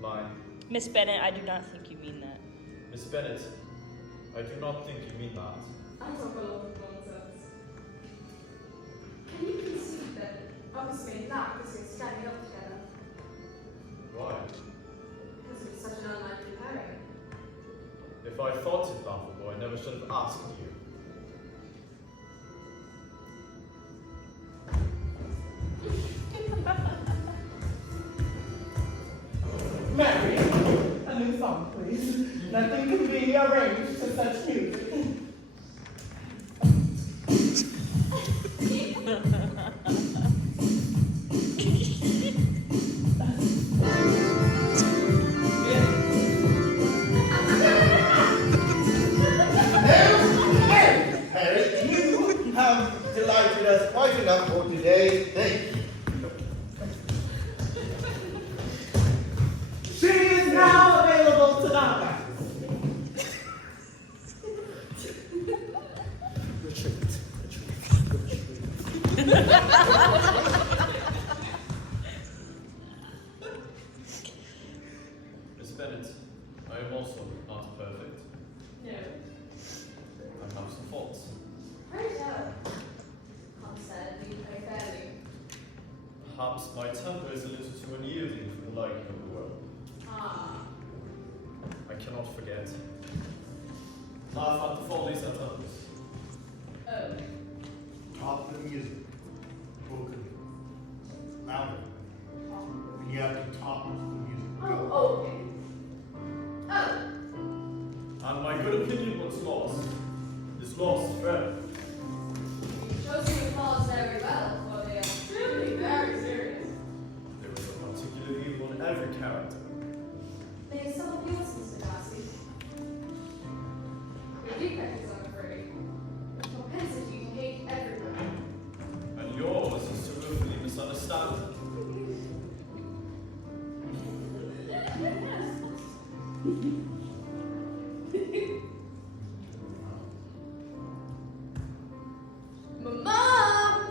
Line. Miss Bennett, I do not think you mean that. Miss Bennett, I do not think you mean that. I talk a lot of nonsense. Can you conceive that others may laugh as we're standing up together? Why? Because it is such an unlikely pairing. If I thought it laughable, I never should have asked you. Mary, a new song, please. Nothing can be arranged to such music. Harry, you have delighted us quite enough for today. Thank you. She is now available to dance. Miss Bennett, I am also not perfect. No. I have some faults. Pray tell. Unsaid, you pray fairly. Perhaps my temper is a little too unyielding for the liking of the world. Ah. I cannot forget. Laugh at the follies at others. Oh. Top the music. Broken. Louder. And you have to top the music. Go. Oh, okay. Oh. And my good opinion was lost. Is lost forever. You've chosen your cause very well, for they are truly very serious. There was a particular evil in every character. They are some of yours, Mr. Darcy. Your defect is son. Mama!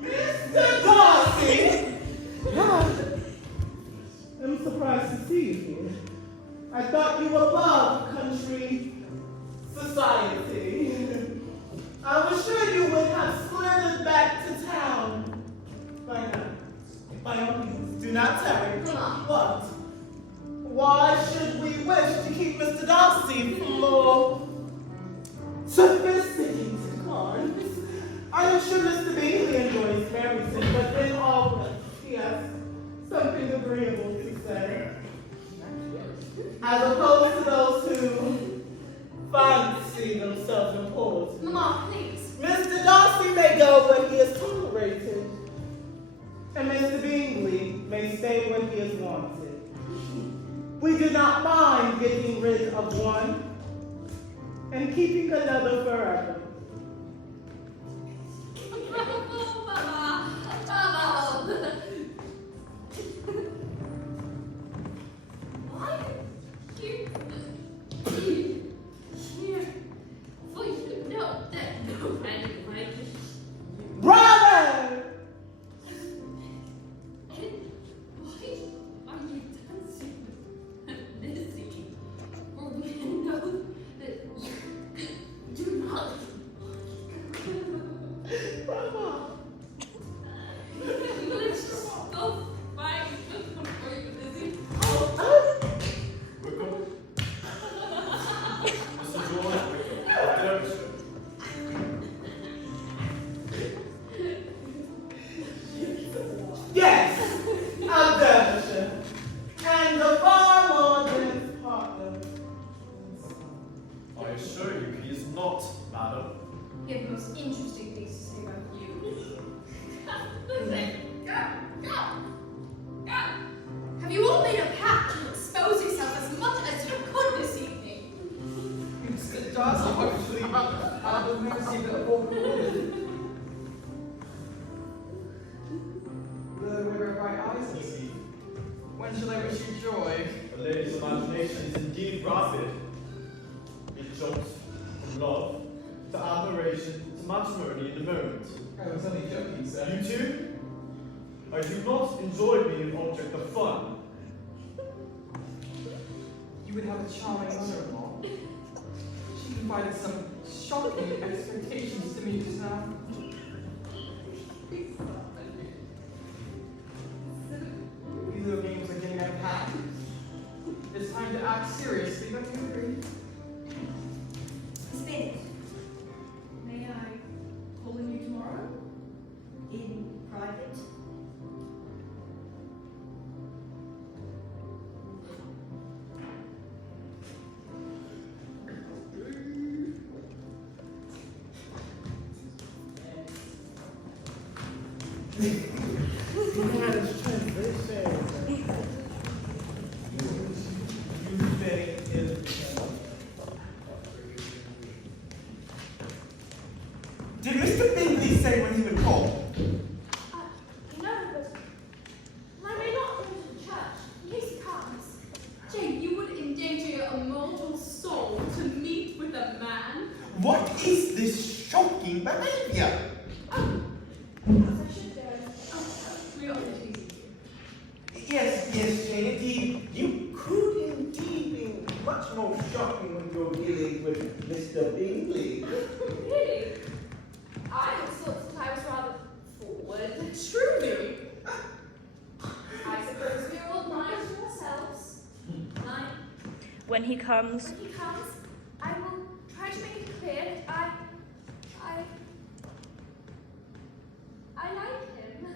Mr. Darcy! I'm surprised to see you here. I thought you were above country society. I was sure you would have slithered back to town by now. By all means, do not tarry. Mama. What? Why should we wish to keep Mr. Darcy from more sophisticated cards? I am sure Mr. Bingley enjoys Maryston, but then always he has something agreeable to say. As opposed to those who fancy themselves important. Mama, please. Mr. Darcy may go where he is tolerated, and Mr. Bingley may stay where he is wanted. We do not mind getting rid of one and keeping another forever. Bravo, Mama. Bravo. Why you here? For you know that no man like Brother! And why are you dancing with Lizzie? For we know that you do not. Brother! Let's go find Lizzie. Wickham? Mr. George Wickham, of Derbyshire. Yes, of Derbyshire, and the far more dense partner. I assure you he is not, madam. He had the most interesting things to say about you. Listen, go. Have you all made a pact to expose yourself as much as you could this evening? Mr. Darcy, hopefully, out of mercy that all the way our bright eyes will see. When shall I wish you joy? A lady's imagination is indeed rapid. It jumps from love to admiration to matrimony in a moment. I was only joking, sir. You too? I do not enjoy being an object of fun. You would have a charming mother-in-law. She confided some shocking expectations to me just now. These little games are getting out of hand. It's time to act seriously, don't you agree? Spin May I call on you tomorrow? it in private. Did Mr. Bingley say when he would call? No, but I may not go to the church in case he comes. Jane, you would endanger a mortal soul to meet with a man? What is this shocking behavior? As I should do. We ought to tease you. Yes, Jane, indeed. You could indeed be much more shocking when you're dealing with Mr. Bingley. Really? I always thought that I was rather forward. Truly? I suppose we're all lying to ourselves. Lying. When he comes, When he comes, I will try to make it clear that I like him.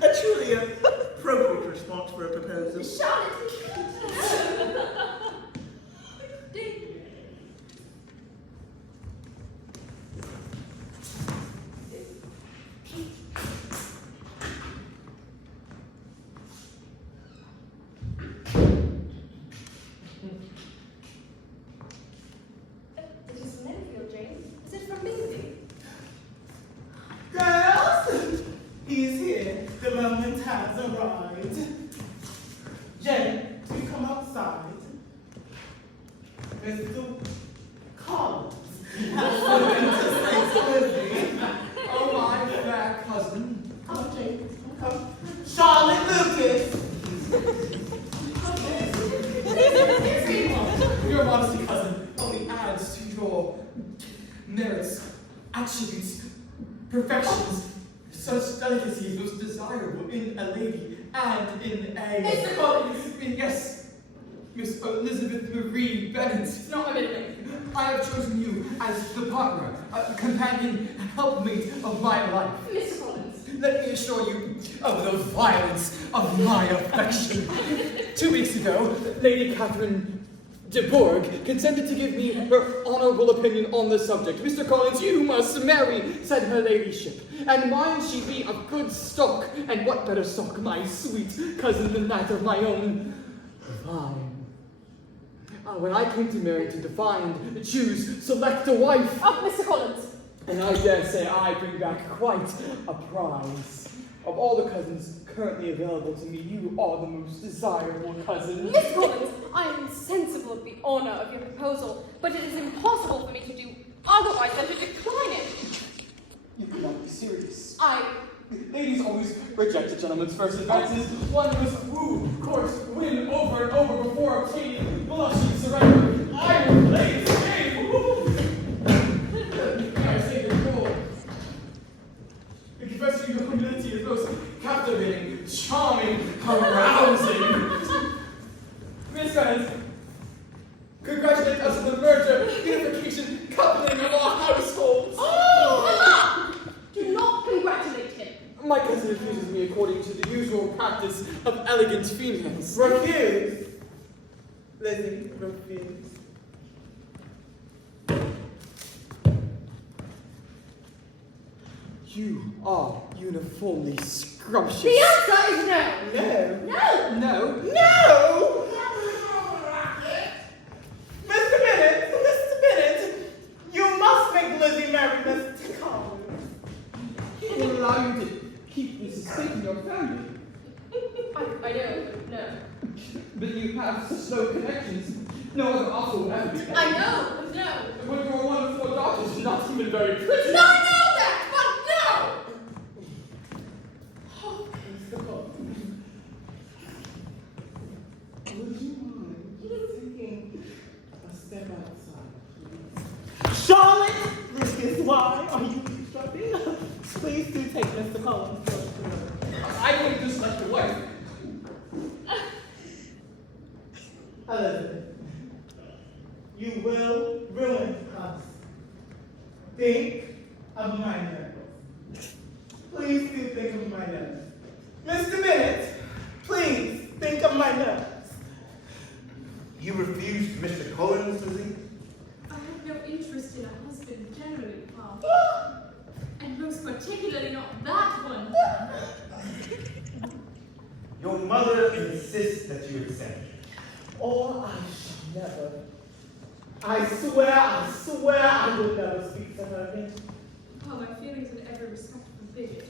A truly appropriate response for a proposal. Charlotte! outside. Jen, do you come outside? Mr. Collins. Oh, my fair cousin. Come, Jane. Come. Charlotte Lucas. Your modesty, cousin, only adds to your merits, attributes, perfections, such delicacies most desirable in a lady and in a... Mr. Collins! Yes, Miss Elizabeth Marie Bennett. Not a minute. I have chosen you as the partner, companion, helpmate of my life. Mr. Collins. Let me assure you of the violence of my affection. 2 weeks ago, Lady Catherine de Bourgh consented to give me her honorable opinion on the subject. Mr. Collins, you must marry, said her ladyship, and mind she be of good stock, and what better stock, my sweet cousin, than that of my own vine. When I came to marry, to define, choose, select a wife. Oh, Mr. Collins. And I dare say I bring back quite a prize. Of all the cousins currently available to me, you are the most desirable cousin. Miss Collins, I am sensible of the honor of your proposal, but it is impossible for me to do otherwise than to decline it. You cannot be serious. I... Ladies always reject a gentleman's first advances. One must woo, court, win over and over before obtaining blushing surrender. I will play this game! I say the rule. The confession of your humility is most captivating, charming, arousing. Miss Bennett, congratulate us on the merger, unification, coupling of our households. Oh! Do not congratulate him. My cousin refuses me according to the usual practice of elegant females. Refuse. Lizzie, refuse. You are uniformly scrumptious. The answer is no. No. No. No. No! Mr. Bennett, you must make Lizzie marry Mr. Collins. He will allow you to keep this estate in your family. I don't know. But you have such low connections. No other offer will ever be. I know. No. When your one of 4 daughters is not even very pretty. No, I know that, but no! Oh, Mr. Collins. Would you mind taking a step outside, please? Charlotte, this is why are you eavesdropping? Please do take Mr. Collins to the I wouldn't just like your wife. Elizabeth, you will ruin us. Think of my nerves. Please do think of my nerves. Mr. Bennett, please think of my nerves. You refused Mr. Collins, Lizzie? I have no interest in a husband generally, Pa. And most particularly not that one. Your mother insists that you accept. Or I shall never. I swear I will never speak to her again. Pa, my feelings in every respect forbid it.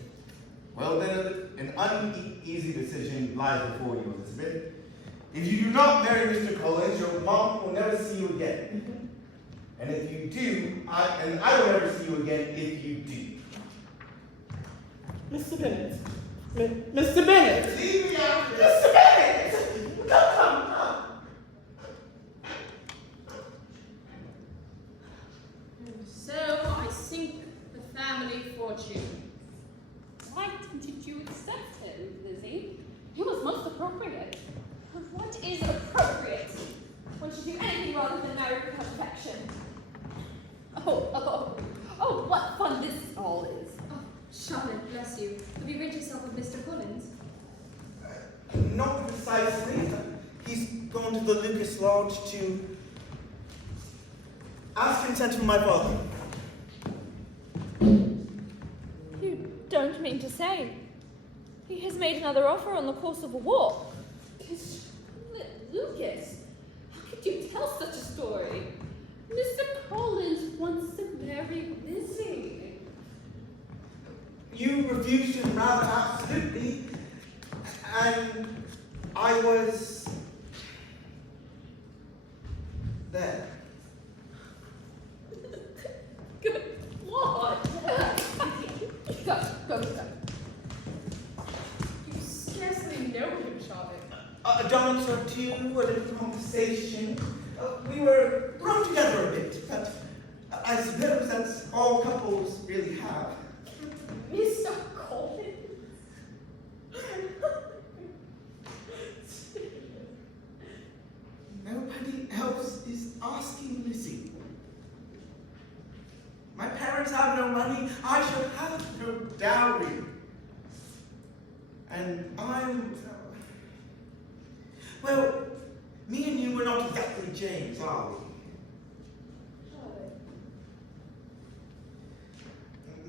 Well, then, an uneasy decision lies before you, Elizabeth. If you do not marry Mr. Collins, your mom will never see you again. And if you do, I will never see you again if you do. Mr. Bennett. Mr. Bennett! Leave me out of this. Mr. Bennett! Come. So I sink the family fortune. Why didn't you accept him, Lizzie? He was most appropriate. What is appropriate? One should do anything rather than marry without affection. Oh, what fun this all is. Oh, Charlotte, bless you. Have you rid yourself of Mr. Collins? Not precisely. He's gone to the Lucas Lodge to ask consent from my father. You don't mean to say he has made another offer on the course of a walk? Lucas, how could you tell such a story? Mr. Collins wants to marry Lizzie. You refused him rather absolutely, and was there. Good Lord! Go. You scarcely know him, Charlotte. A dance or two, a little conversation. We were thrown together a bit, but I suppose that's all couples really have. Mr. Colvin? Nobody else is asking Lizzie. My parents have no money. I shall have no dowry. And well, me and you were not exactly James, are we?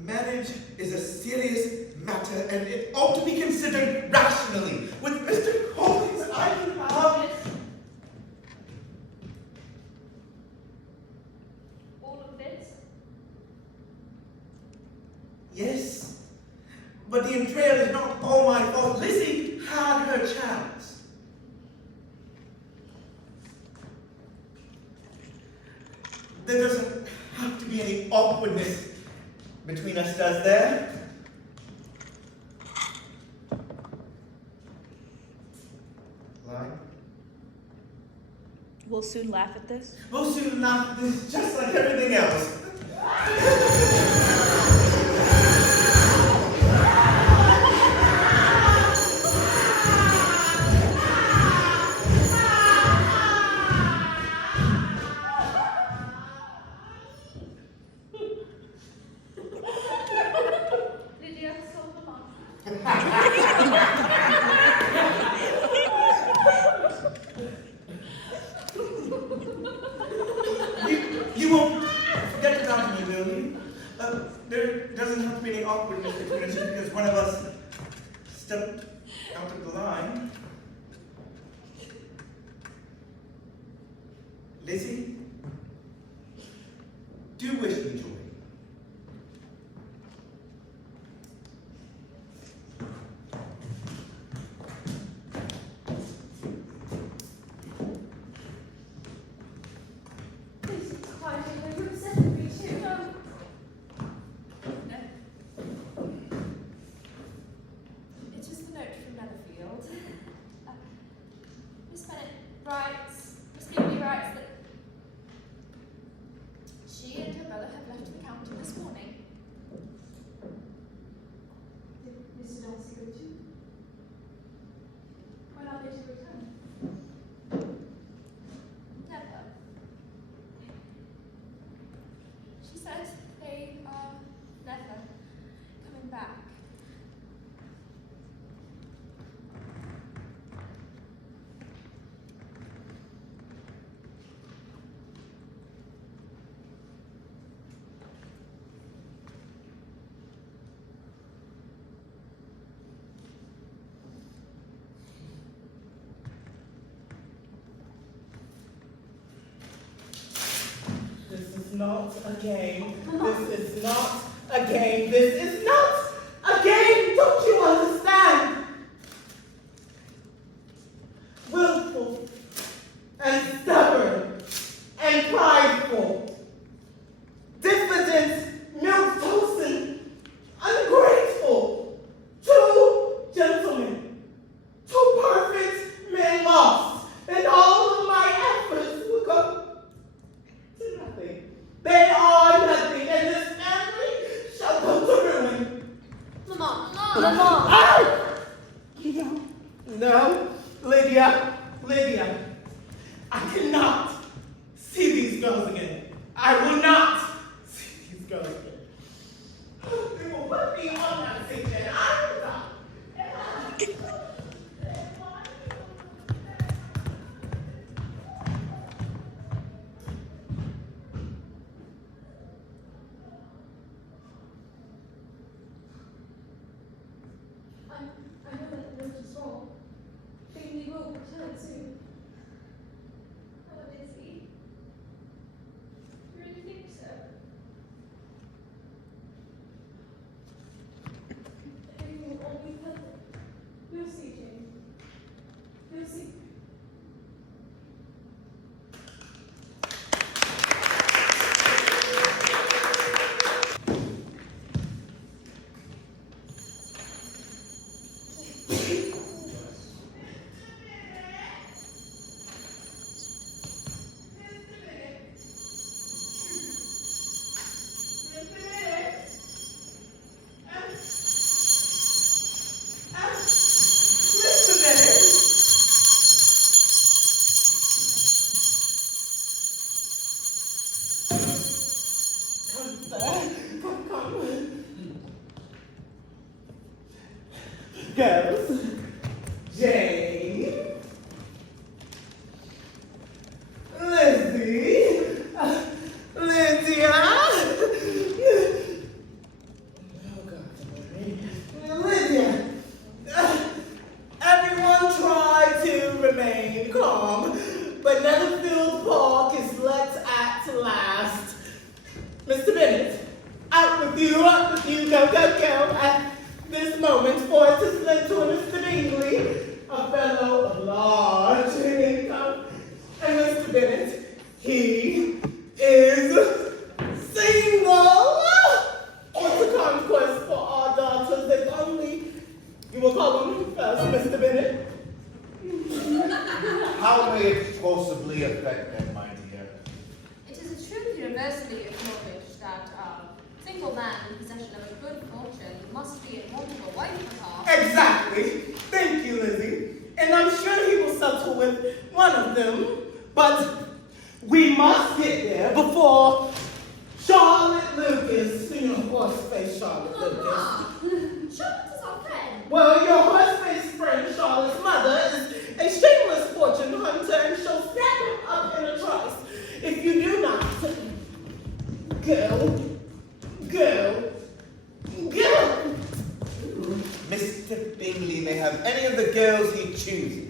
Marriage is a serious matter, and it ought to be considered rationally. With Mr. Collins, I can have All of this? Yes, but the betrayal is not all my fault. Lizzie had her chance. There doesn't have to be any awkwardness between us, does there? Line? We'll soon laugh at this. We'll soon laugh at this just like everything else. Lydia, sold them on. You won't forget about me, will you? There doesn't have to be any awkwardness between us just because one of us stepped out of the line. Lizzie, do wish me joy. Please, quiet, they would have said it me too. No. It is the note from Netherfield. Miss Bennet writes, Miss Bingley writes that she and her brother have left the county this morning. Did Mr. Darcy go too? When are they to return? Never. She says they are never coming back. This is not a game. This is not a game. This is not a game. Don't you understand? Willful and stubborn and prideful. Diffident, milk-toasting, ungrateful. Two gentlemen. Two perfect men lost. And all of my efforts will go to nothing. They are nothing, and this family shall come to ruin. Mama. Ah! No, Lydia, I cannot see these girls again. I will not see these girls again. They will put me on that seat, and I will not. I know that the note is wrong. Bingley will return soon. Oh, is he? You really think so? Everything will all be perfect. You'll see, Jane. You'll see. Girls, Jane, Lizzie, Lydia. Oh God, Lydia. Everyone try to remain calm, but Netherfield Park is let at last. Mr. Bennett, out with you, go, go, go, at this moment, for it is led to Mr. Bingley, a fellow of large income. And Mr. Bennett, he is single. What's the conquest for our daughters? If only you will call on me first, Mr. Bennett. How may it possibly affect them, my dear? It is a truth universally acknowledged that a single man in possession of a good fortune must be in want of a wife, Papa. Exactly. Thank you, Lizzie. And I'm sure he will settle with one of them. But we must get there before Charlotte Lucas, you know, horse-faced Charlotte Lucas. Charlotte is our friend. Well, your horse-faced friend Charlotte's mother is a shameless fortune hunter and she'll snap him up in a trice. If you do not go. Mr. Bingley may have any of the girls he chooses,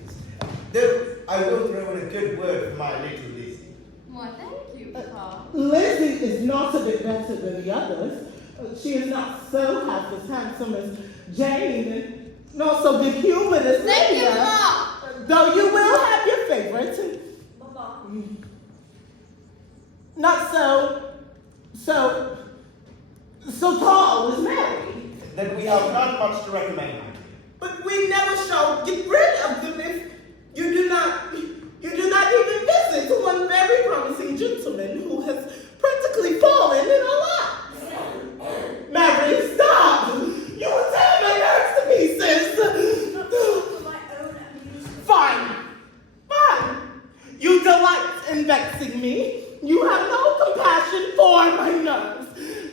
though I will throw in a good word for my little Lizzie. Why, thank you, Papa. Lizzie is not a bit better than the others. She is not so half as handsome as Jane, and not so good humored as Thank you, Lydia. Mama. Though you will have your favorite. Mama. Not so tall as Mary. Then we have not much to recommend. But we never shall get rid of them if you do not even visit one very promising gentleman who has practically fallen in our lives. Mary, stop! You will tear my nerves to pieces! For my own amusement. Fine. You delight in vexing me. You have no compassion for my nerves.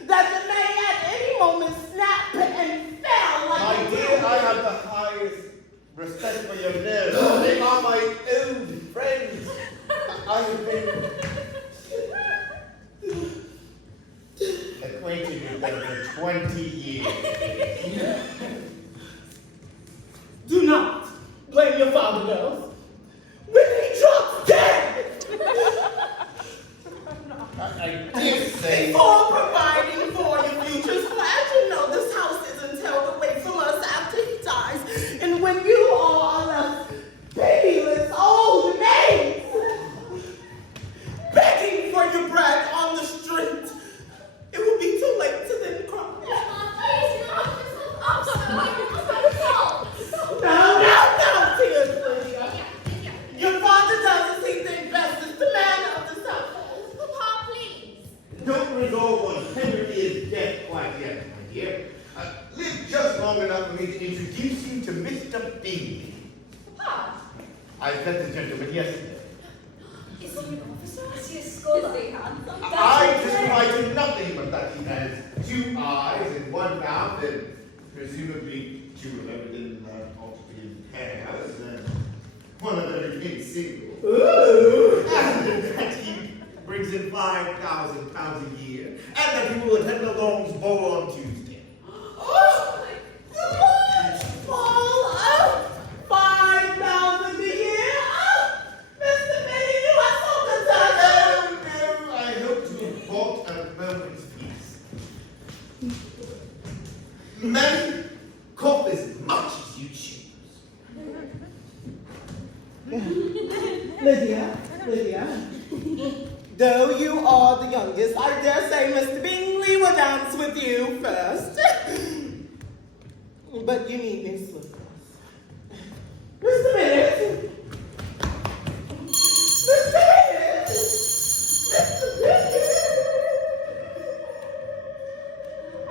That they may at any moment snap and fail like My dear, I have the highest respect for your nerves. They are my own friends. I have been acquainted with them for 20 years. Do not blame your father, girls. When he drops dead! I did say. Before providing for your futures, for as you know, this house isn't held away from us after he dies. And when you are left penniless old maids, begging for your bread on the street, it will be too late to then cry. No, tears, Lydia. Your father does as he thinks best as the man of this household. Papa, please. Don't resolve on Henry is dead quite yet, my dear. Live just long enough for me to introduce you to Mr. Bingley. Papa, I met the gentleman yesterday. is he an officer? Is he a scholar? Is he handsome? I testify to nothing but that he has 2 eyes and 1 mouth, and presumably 2 of everything that ought to be in pairs, and 1 of everything single. Ooh. And that he brings in £5,000 a year, and that he will attend the Long's Ball on Tuesday. Oh, Paul, 5,000 a year. Oh, Mr. Benny, you are so concerned. No, I hope to have bought a moment's peace. Men, cough as much as you choose. Lydia, though you are the youngest, I dare say Mr. Bingley will dance with you first. But you need new slippers. Mr. Bennett! Mr. Bennett! Mr. Bennett!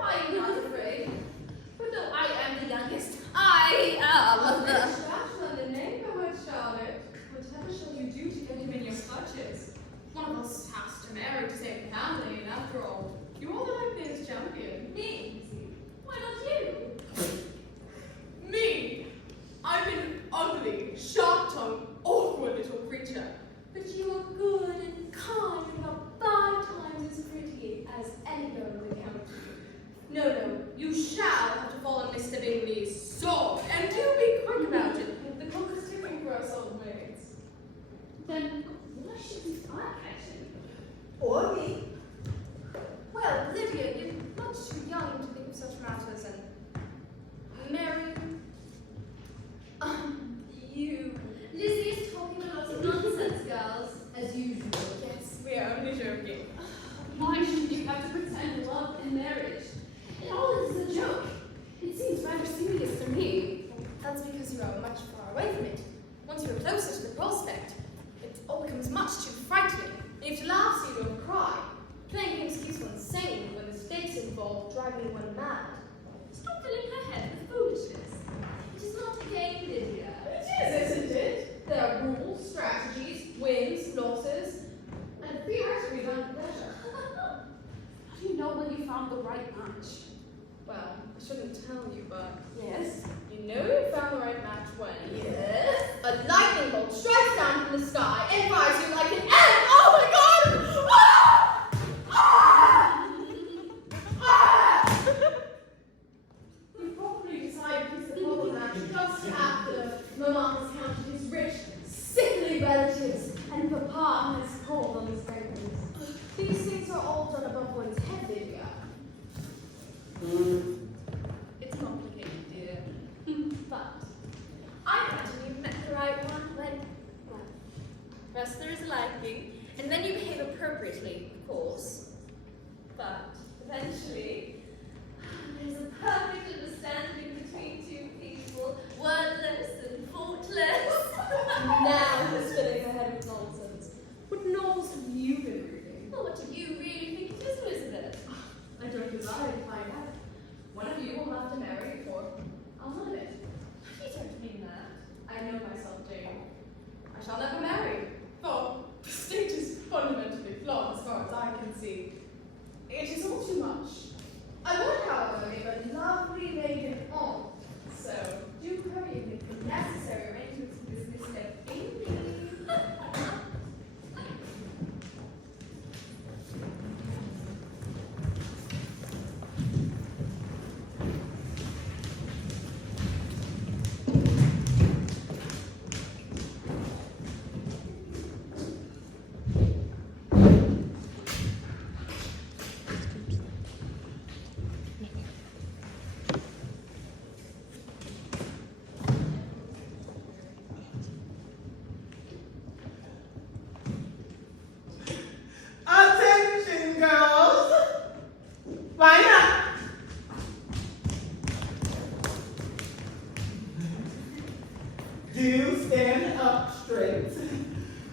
I am not afraid. For though I am the youngest, I am the... Distraction in the neighborhood, Charlotte. Whatever shall you do to get him in your clutches? One of us has to marry to save the family, and after all, you are the Lightning's champion. Me? Why not you? Me! Or me. Well, Lydia, you're much too young to think of such matters, and Mary, you. Lizzie is talking a lot of nonsense, girls, as usual. Yes, we are only joking. Why should you have to pretend love in marriage? It all is a joke. It seems rather serious to me. That's because you are much far away from it. Once you are closer to the prospect, it all becomes much too frightening. And if you laugh so you don't cry, playing an excuse for insane when the stakes involved driving one mad. Stop filling her head with foolishness. It is not a game, Lydia. It is, isn't it? There are rules, strategies, wins, losses, and fears beyond pleasure. How do you know when you found the right match? Well, I shouldn't tell you, but Yes. you know you found the right match when. Yes. A lightning bolt strikes down from the sky and fires you like an ant. Oh my God! Ah! Ah! Ah! You probably decided he's the whole match just after Mama has counted his rich, sickly relatives and Papa has called on his grandparents. These things are all done above one's head, Lydia. It's complicated, dear. But I imagine you've met the right one when, well, first there is a liking, and then you behave appropriately, of course. But eventually, there's a perfect understanding between two people, wordless and faultless. Now he's filling her head with nonsense. What novels have you been reading? Well, what do you really think it is, Elizabeth? I don't desire to find out. One of you will have to marry, or I'll have it. You don't mean that. I know myself, Jane. I shall never marry. For the state is fundamentally flawed as far as I can see. It is all too much. I would, however, make a lovely maiden aunt. So, do hurry and make the necessary arrangements for this misstep baby. Attention, girls. Line up. Do stand up straight.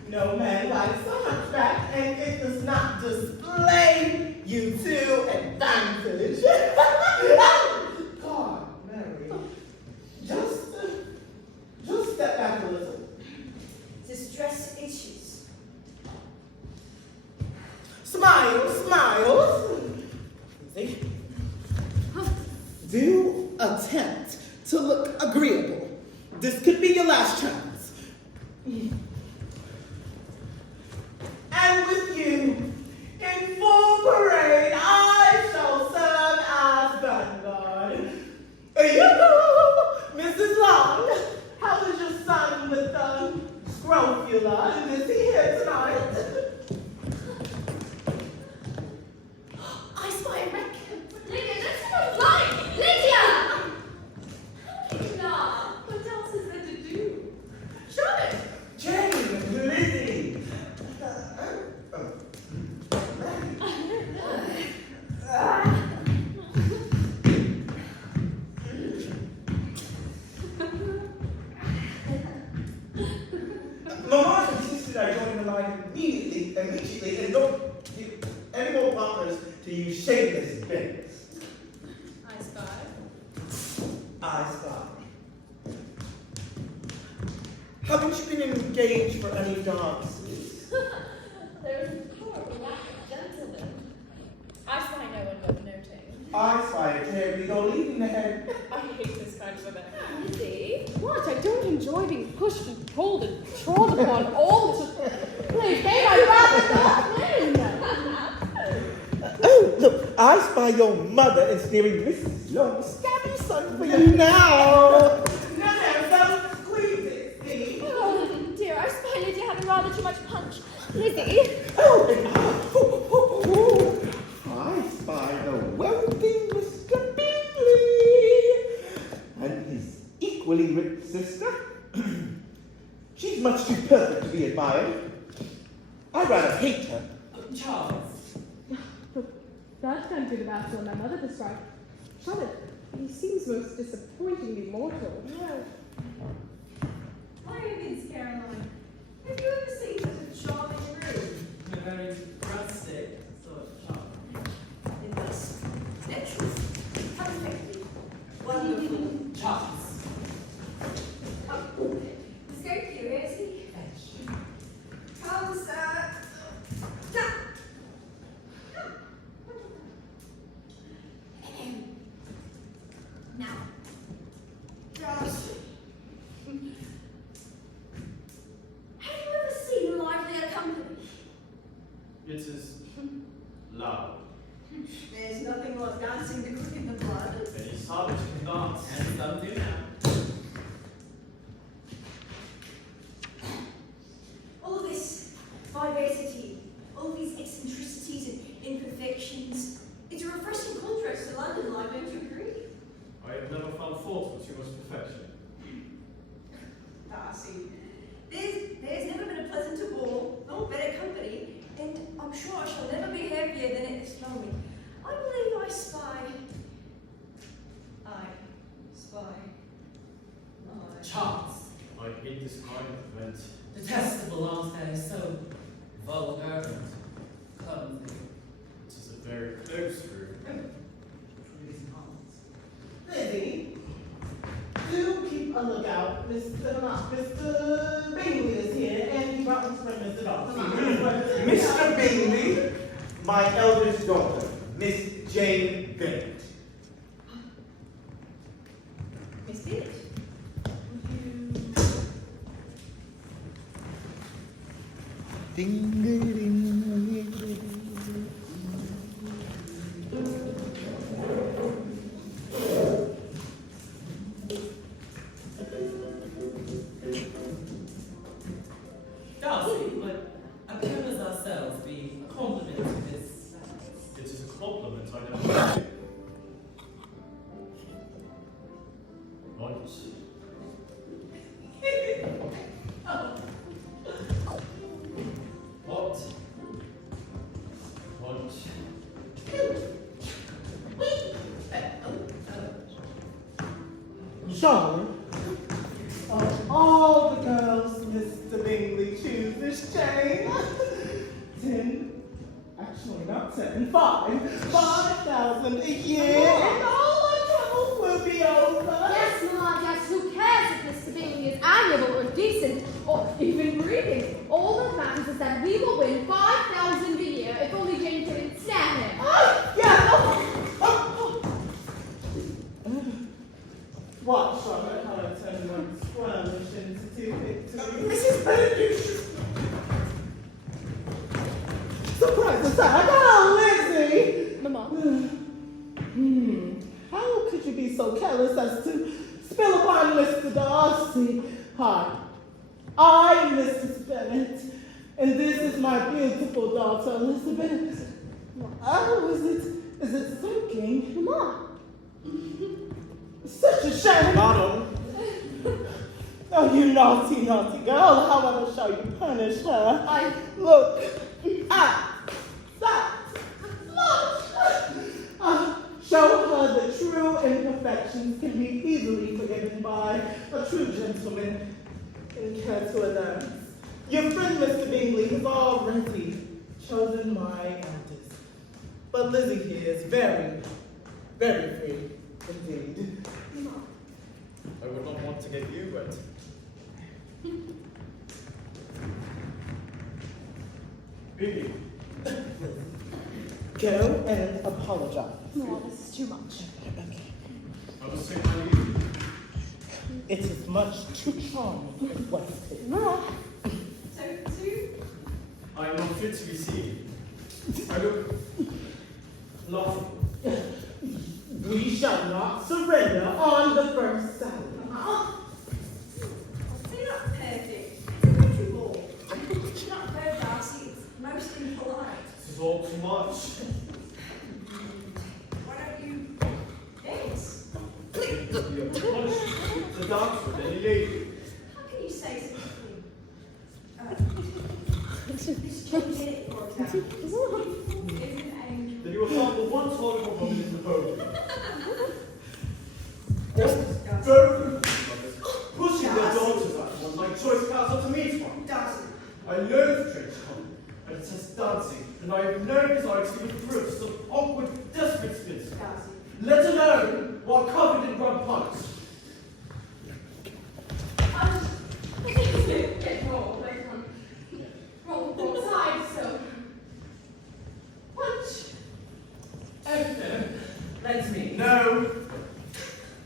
No man likes a hunchback, and it does not display you to advantage. God, Mary. Just step back a little. Distress issues. Smile, smile. See? Do attempt to look agreeable. This could be your last chance. And with you, in full parade, I shall serve as vanguard. You, Mrs. Long, how is your son with scrofula? And is he here tonight? I spy a wreck. Lydia, that's not flying! Lydia! How can you laugh? What else is there to do? Charlotte! Jane, Lizzie. Mama insisted I join the line immediately, and don't give any more partners to you shameless bits. I spy. I spy. Haven't you been engaged for any dances? There is a horrible lack of gentlemen. I spy no one worth noting. I spy a terribly though leaving the head. I hate this kind of event. Lizzie? What? I don't enjoy being pushed and pulled and trod upon all the play game. I'd rather not win. Oh, look, I spy your mother ensnaring Mrs. Long's scabby son for you now. Now there's some squeeze it, see? Oh, dear, I spy Lydia having rather too much punch. Lizzie? Oh, much too perfect to be admired. I'd rather hate her. Charles. But that can't be the Vassal my mother described. Charlotte, he seems most disappointingly mortal. My name is Caroline. Have you ever seen such a charming room? A very rustic sort of charm. In this natural, perfectly wonderful. Charles. Oh, let's go curiosity. Come, sir. Come. Now, Darcy, have you ever seen livelier company? It is loud. There's nothing like dancing to quicken the blood. Any savage can dance. And some do now. All of this vivacity, all of these eccentricities and imperfections, it's a refreshing contrast to London life, don't you agree? I have never found fault with too much perfection. Darcy, there's never been a pleasanter ball, nor better company, and I'm sure I shall never be happier than at this moment. I believe I spy. Charles. I hate this kind of event. Detestable art that is so vulgar and clumsy. It is a very close room. Lizzie, do keep a lookout. Mr. Bingley is here, and he brought his friend Mr. Darcy. Mr. Bingley, my eldest daughter, Miss Jane Bennet. Miss Bennet. Ding, ding, ding, ding. Darcy, would appearance ourselves be a compliment to this? It is a compliment I never made. Right. What? Charlotte, of all the girls Mr. Bingley chooses, Jane, 5,000 a year, and all our troubles will be over. Yes, Mama, yes, who cares if Mr. Bingley is amiable or decent or even breathing? All that matters is that we will win 5,000 a year if only Jane can ensnare him. Watch, Charlotte, how I turn one squirmish into two victories. Mrs. Benedict! Surprise attack! Oh, Lizzie! Mama. How could you be so careless as to spill upon Mr. Darcy? Hi, I'm Mrs. Bennet, and this is my beautiful daughter, Elizabeth. Oh, is it soaking? Mama. Such a shame. Madam. Oh, you naughty, naughty girl. However shall you punish her? Look at that. Look. Show her that true imperfections can be easily forgiven by a true gentleman in care to a dance. Your friend Mr. Bingley has already chosen my eldest. But Lizzie here is very, very free indeed. I would not want to get you wet. Bingley. Go and apologize. No, this is too much. I was saying my leave. It is much too charming and wasted. No. I am not fit to be seen. I look laughable. We shall not surrender on the first salary. They're not perfect. It's a country ball. It's not very Darcy, it's most impolite. This is all too much. Why don't you dance? You have punished the dance with any lady. How can you say such a thing? for example, is an angel. Then you will find the one tolerable woman in the home. Pushing their daughters out one like choice castle to meet one. Dancing. I loathe trench coat, and it says dancing, and I have no desire to give a thrill to some awkward, desperate spinster. Dancing. Let alone while covered in rum punts. Get roll, like roll side, so punch. Let's me. No.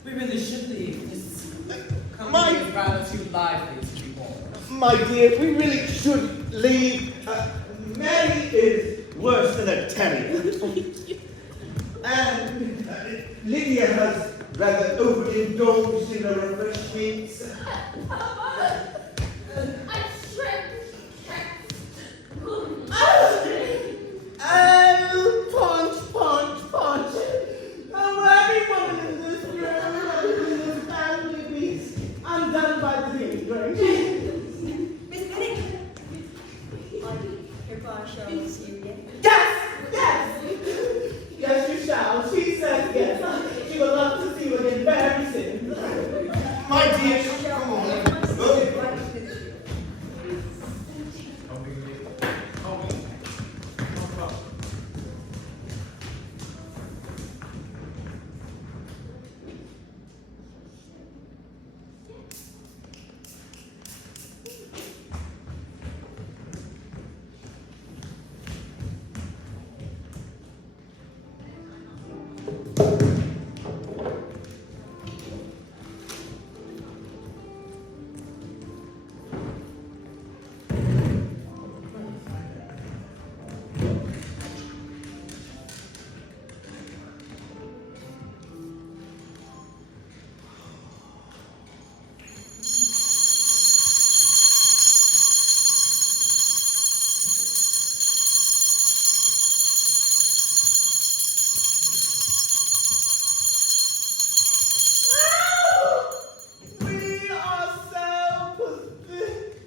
We really should leave. This My- company is rather too lively to be born. My dear, we really should leave. Mary is worse than a terrier. And Lydia has rather overindulged in her refreshments. I shrimp. Punch. Oh, every woman in this room, in this family beast, I'm done by the day, right? Miss Bennet, your bar shall see you again. Yes! Yes, you shall. She says yes. She would love to see you again very soon. My dear, come on. Look.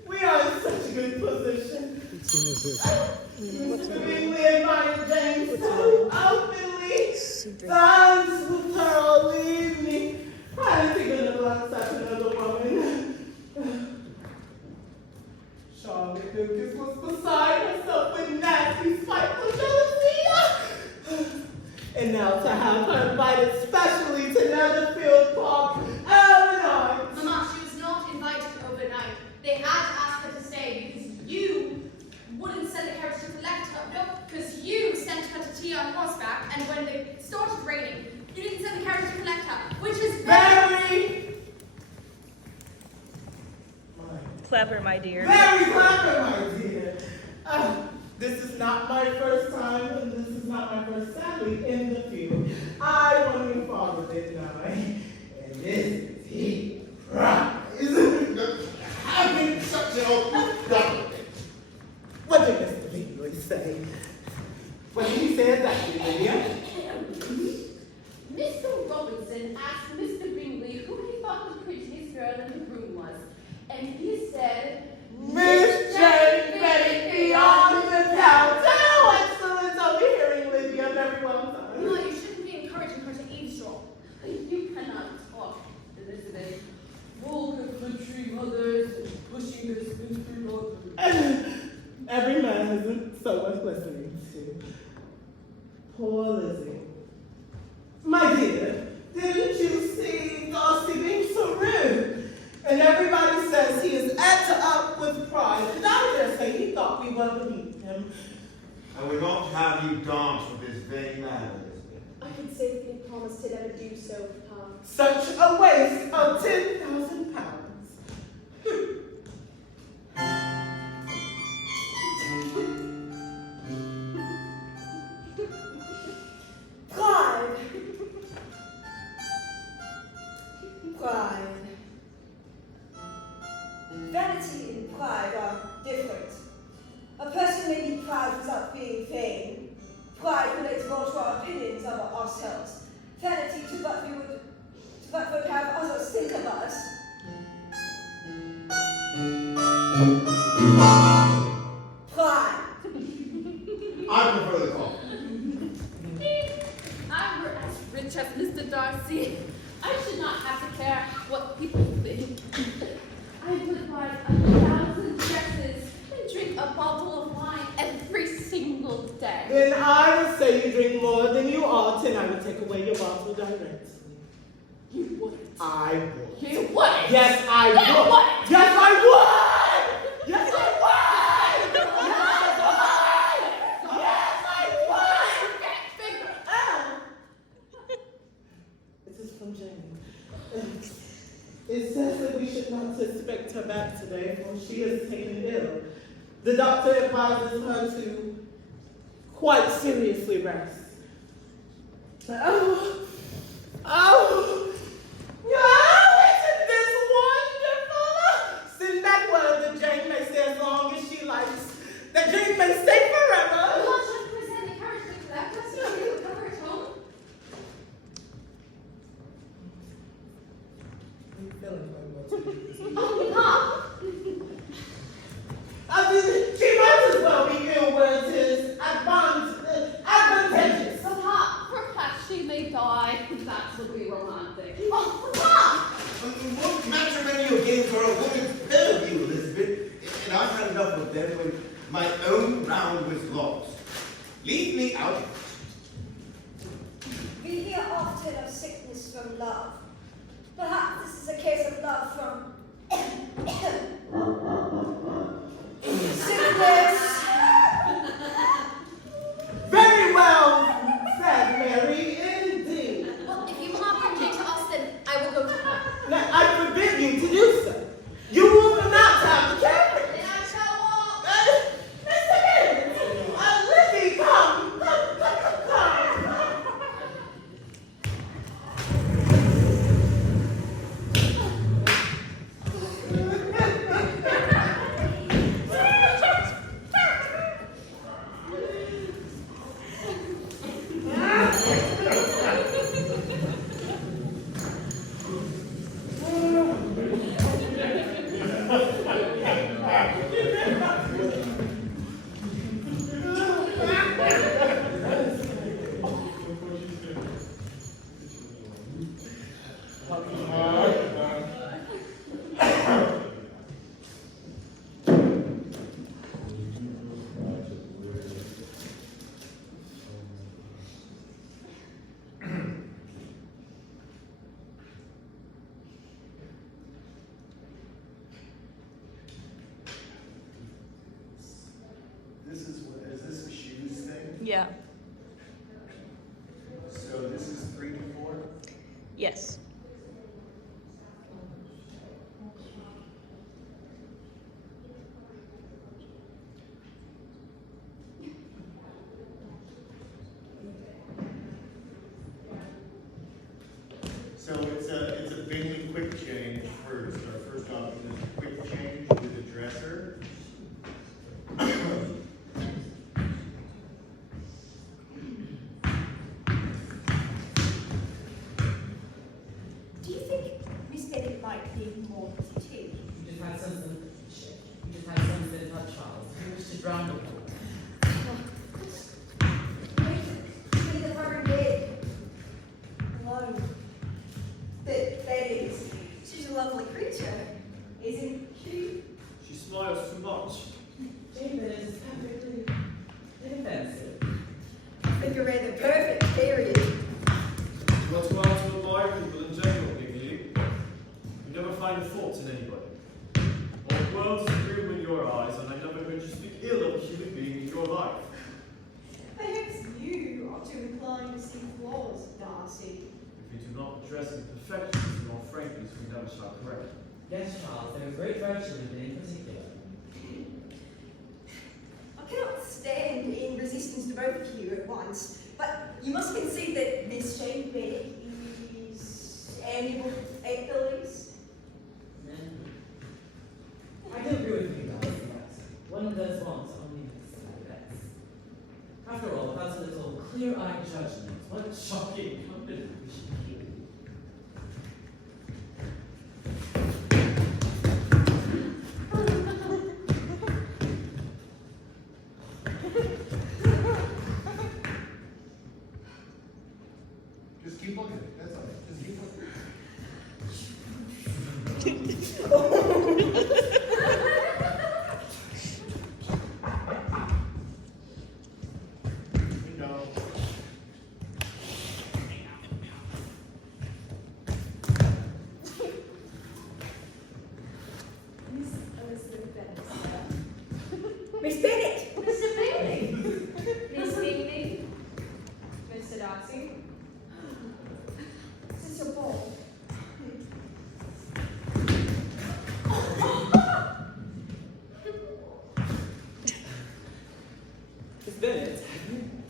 We are in such a good position. Mr. Bingley and Maya James so openly dance with her all evening. I didn't think of neglect such another woman. Charlotte Lucas was beside herself with nasty, spiteful jealousy. And now to have her invited specially to Netherfield Park overnight. Mama, she was not invited overnight. They had asked her to stay because you wouldn't send the carriage to collect her. No, because you sent her to tea on horseback, and when it started raining, you didn't send the carriage to collect her, which is Very, Clever, my dear. very clever, my dear. This is not my first time, and this is not my first sally in the field. I won your father, didn't I? And this is he prize. Having such an old dog. What did Mr. Bingley say? What did he say exactly, Lydia? Mr. Robinson asked Mr. Bingley who he thought the prettiest girl in the room was, and he said, Miss Jane Bennet beyond the doubt. Oh, excellent overhearing, Lydia. Very well done. No, you shouldn't be encouraging her to eavesdrop. You cannot talk, Elizabeth. Vulgar country mothers and pushing their spinster daughters. Every man isn't so worth listening to. Poor Lizzie. My dear, didn't you see Darcy being so rude? And everybody says he is ate up with pride. And I dare say he thought we were beneath him. I would not have you dance with this vain man, Elizabeth. I could safely promise to never do so, Pa. Such a waste of 10,000 pounds. Pride. Pride. Vanity and pride are different. A person may be proud without being vain. Pride relates more to our opinions of ourselves. Vanity to what we would have others think of us. Pride. Then I would say you drink more than you ought, and I would take away your bottle directly. You wouldn't. I would. You wouldn't. Yes, I would. You wouldn't. Yes, I would. Yes, I would. Yes, I would. This is from Jane. It says that we should not expect her back today, for she is taken ill. The doctor advises her to quite seriously rest. Oh, isn't this wonderful? Send back word that Jane may stay as long as she likes. That Jane may stay forever. Well, should we send the carriage to collect us? You know, recover at home. I'm feeling quite well today. Oh, Pop! I mean, she might as well be ill where it is advantageous. So, Pop, perhaps she may die. That would be romantic. Oh, Pop! What matrimonial games are a woman's purview, Elizabeth? And I've had enough of them when my own round was lost. Leave me out of it. We hear often of sickness from love. Perhaps this is a case of love from sickness. Very well said, Mary, indeed. Well, if you will not bring Jane to us, then I will go to her. Now, I forbid you to do so. You will not have the carriage. Then I shall walk. Mr. Gibbons, Lizzie, come. Is this a shoes thing? Yeah. So this is 3 to 4? Yes. So it's a Bingley quick change first. Our first option is a quick change with a dresser. Do you think Miss Bennett might need more tea? You just had something. You just had something about Charles. You wish to drown the pool. In the front bed. Alone. That is. She's a lovely creature, isn't she? She smiles too much. David is perfectly inoffensive. Figure out the perfect period. Not well to admire people in general, Bingley. You never find fault in anybody. All worlds are blue in your eyes, and I never heard you speak ill of a human being in your life. Perhaps you are too inclined to see flaws, Darcy. If you do not address imperfections in all frankness, we never shall correct. Yes, Charles, there is great virtue in it in particular. I cannot stand in resistance to both of you at once, but you must concede that Miss Jane Bennett is amiable at the least. I do agree with you guys that one does want only the best. After all, without a little clear-eyed judgment, what shocking company we should keep. Just keep looking. That's all. Just keep looking. Miss Bennett! Mr. Bingley. Miss Bingley. Mr. Darcy. Is this your ball? Miss Bennett,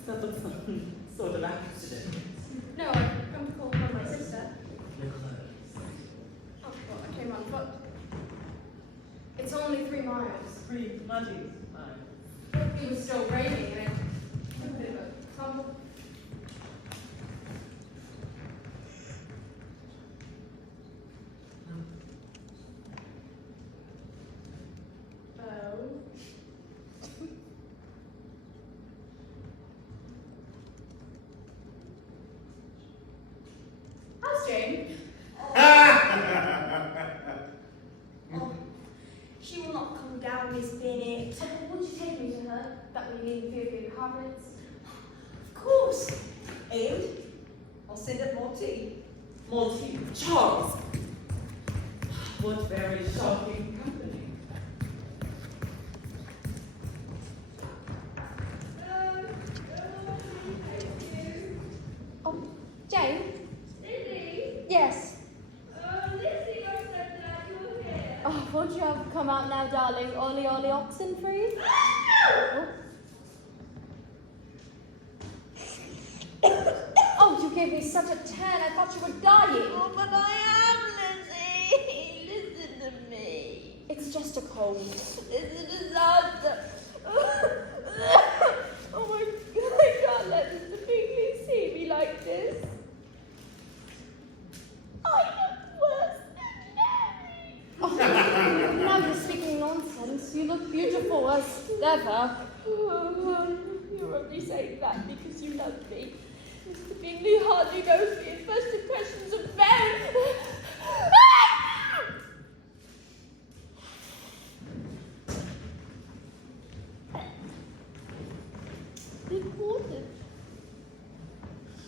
sounds like some sort of accident. No, I've come to call upon my sister. Oh, well, I came on foot. It's only 3 miles. Pretty muddy. It was still raining and I took a bit of a tumble. Oh. How's Jane? Oh, she will not come down, Miss Bennett. Would you take me to her? That way you needn't fear for your confidence. Of course. And I'll send up more tea. More tea. Charles! What very shocking company. Oh, Jane? Lizzie? Yes. Oh, Lizzie, I'm so glad you're here. Oh, won't you have come out now, darling? Ollie, Ollie, oxen free? Oh, you gave me such a tan. I thought you were dying. Oh, but I am, Lizzie. Listen to me. It's just a cold. It's a disaster. Oh my God, I can't let Mr. Bingley see me like this. I look worse than Mary. Oh, now you're speaking nonsense. You look beautiful as ever. Oh, you're only saying that because you love me. Mr. Bingley hardly knows me. His first impressions are very... Important.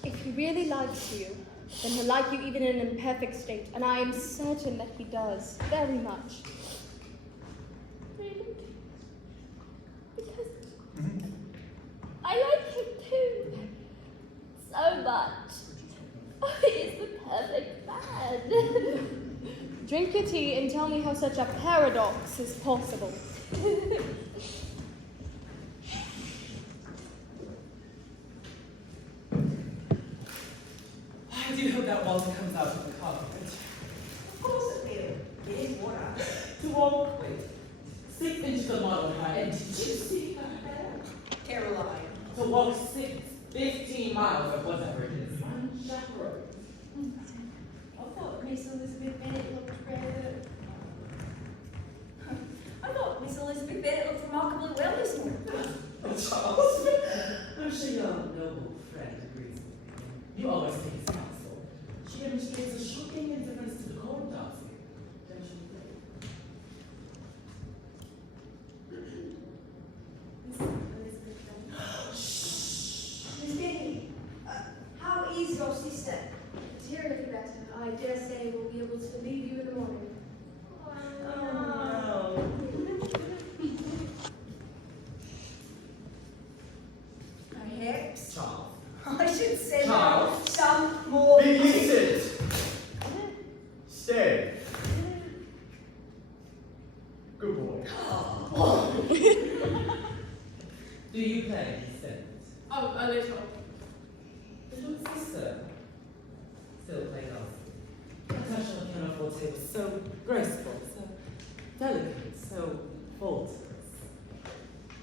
If he really likes you, then he'll like you even in an imperfect state, and I am certain that he does, very much. Really? Because I like him too, so much. Oh, he is the perfect man. Drink your tea and tell me how such a paradox is possible. I do hope that water comes out of the carpet. Of course it will. It is water. To walk, wait, 6 inches of mud on her, and did you see her hair? Caroline. To walk 15 miles or whatever it is, unchaperoned. I thought Miss Elizabeth Bennet looked rather... I thought Miss Elizabeth Bennet looked remarkably well this morning. Oh, Charles, I'm sure your noble friend agrees with me. You always take his counsel. She demonstrates a shocking indifference to the court, Darcy. Don't you think? Miss Elizabeth Bennet. Shh! Miss Bennet, how is your sister? Materially better. I dare say we'll be able to leave you in the morning. Oh, Perhaps Charles. I should send Charles. some more... Bingley, sit! Stay. Good boy. Do you play these things? Oh, a little. Little sister. Still play Darcy. The touch on the pianoforte was so graceful, so delicate, so faultless.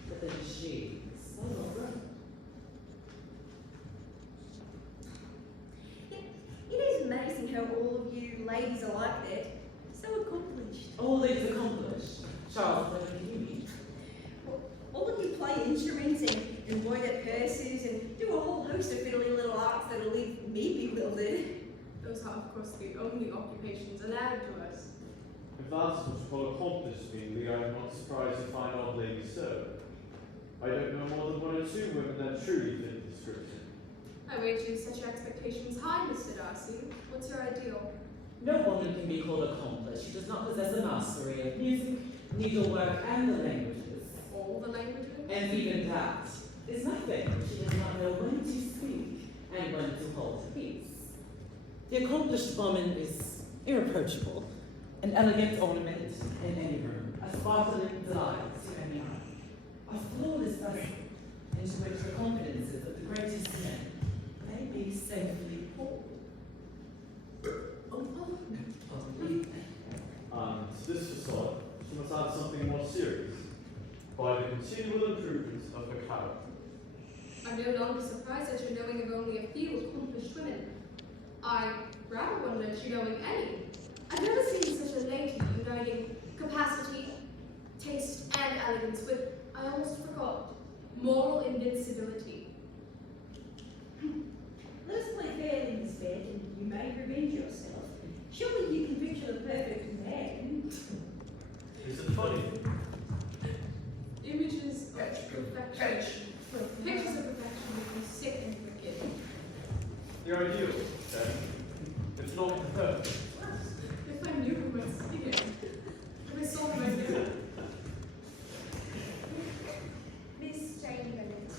But then she was so grown. It is amazing how all of you ladies are like that. So accomplished. All is accomplished. Charles, what do you mean? All of you play instruments and embroider purses and do a whole host of fiddly little arts that'll leave me bewildered. Those are, of course, the only occupations allowed to us. If that's what will accomplish, Bingley, I am not surprised to find old lady so. I don't know more than 1 or 2 women that truly fit the description. I wager you set your expectations high, Mr. Darcy. What's your ideal? No woman can be called accomplished. She does not possess a mastery of music, needlework, and the languages. All the languages? And even that is nothing. She does not know when to speak and when to hold her peace. The accomplished woman is irreproachable, an elegant ornament in any room, a sparkling delight to any eye, a flawless vessel into which the confidences of the greatest men may be safely poured. And to this facade, she must add something more serious, by the continual improvement of her character. I'm no longer surprised at your knowing of only a few accomplished women. I rather wonder at you knowing any. I've never seen such a lady uniting capacity, taste, and elegance with, I almost forgot, moral invincibility. Let us play fair in this bed, and you may revenge yourself. Surely you can picture the perfect man. Is it funny? Images of perfection. Pictures of perfection make me sick and wicked. The ideal, then, if not perfect. If I knew who I was speaking, if I saw who I was there. Miss Jane Bennett.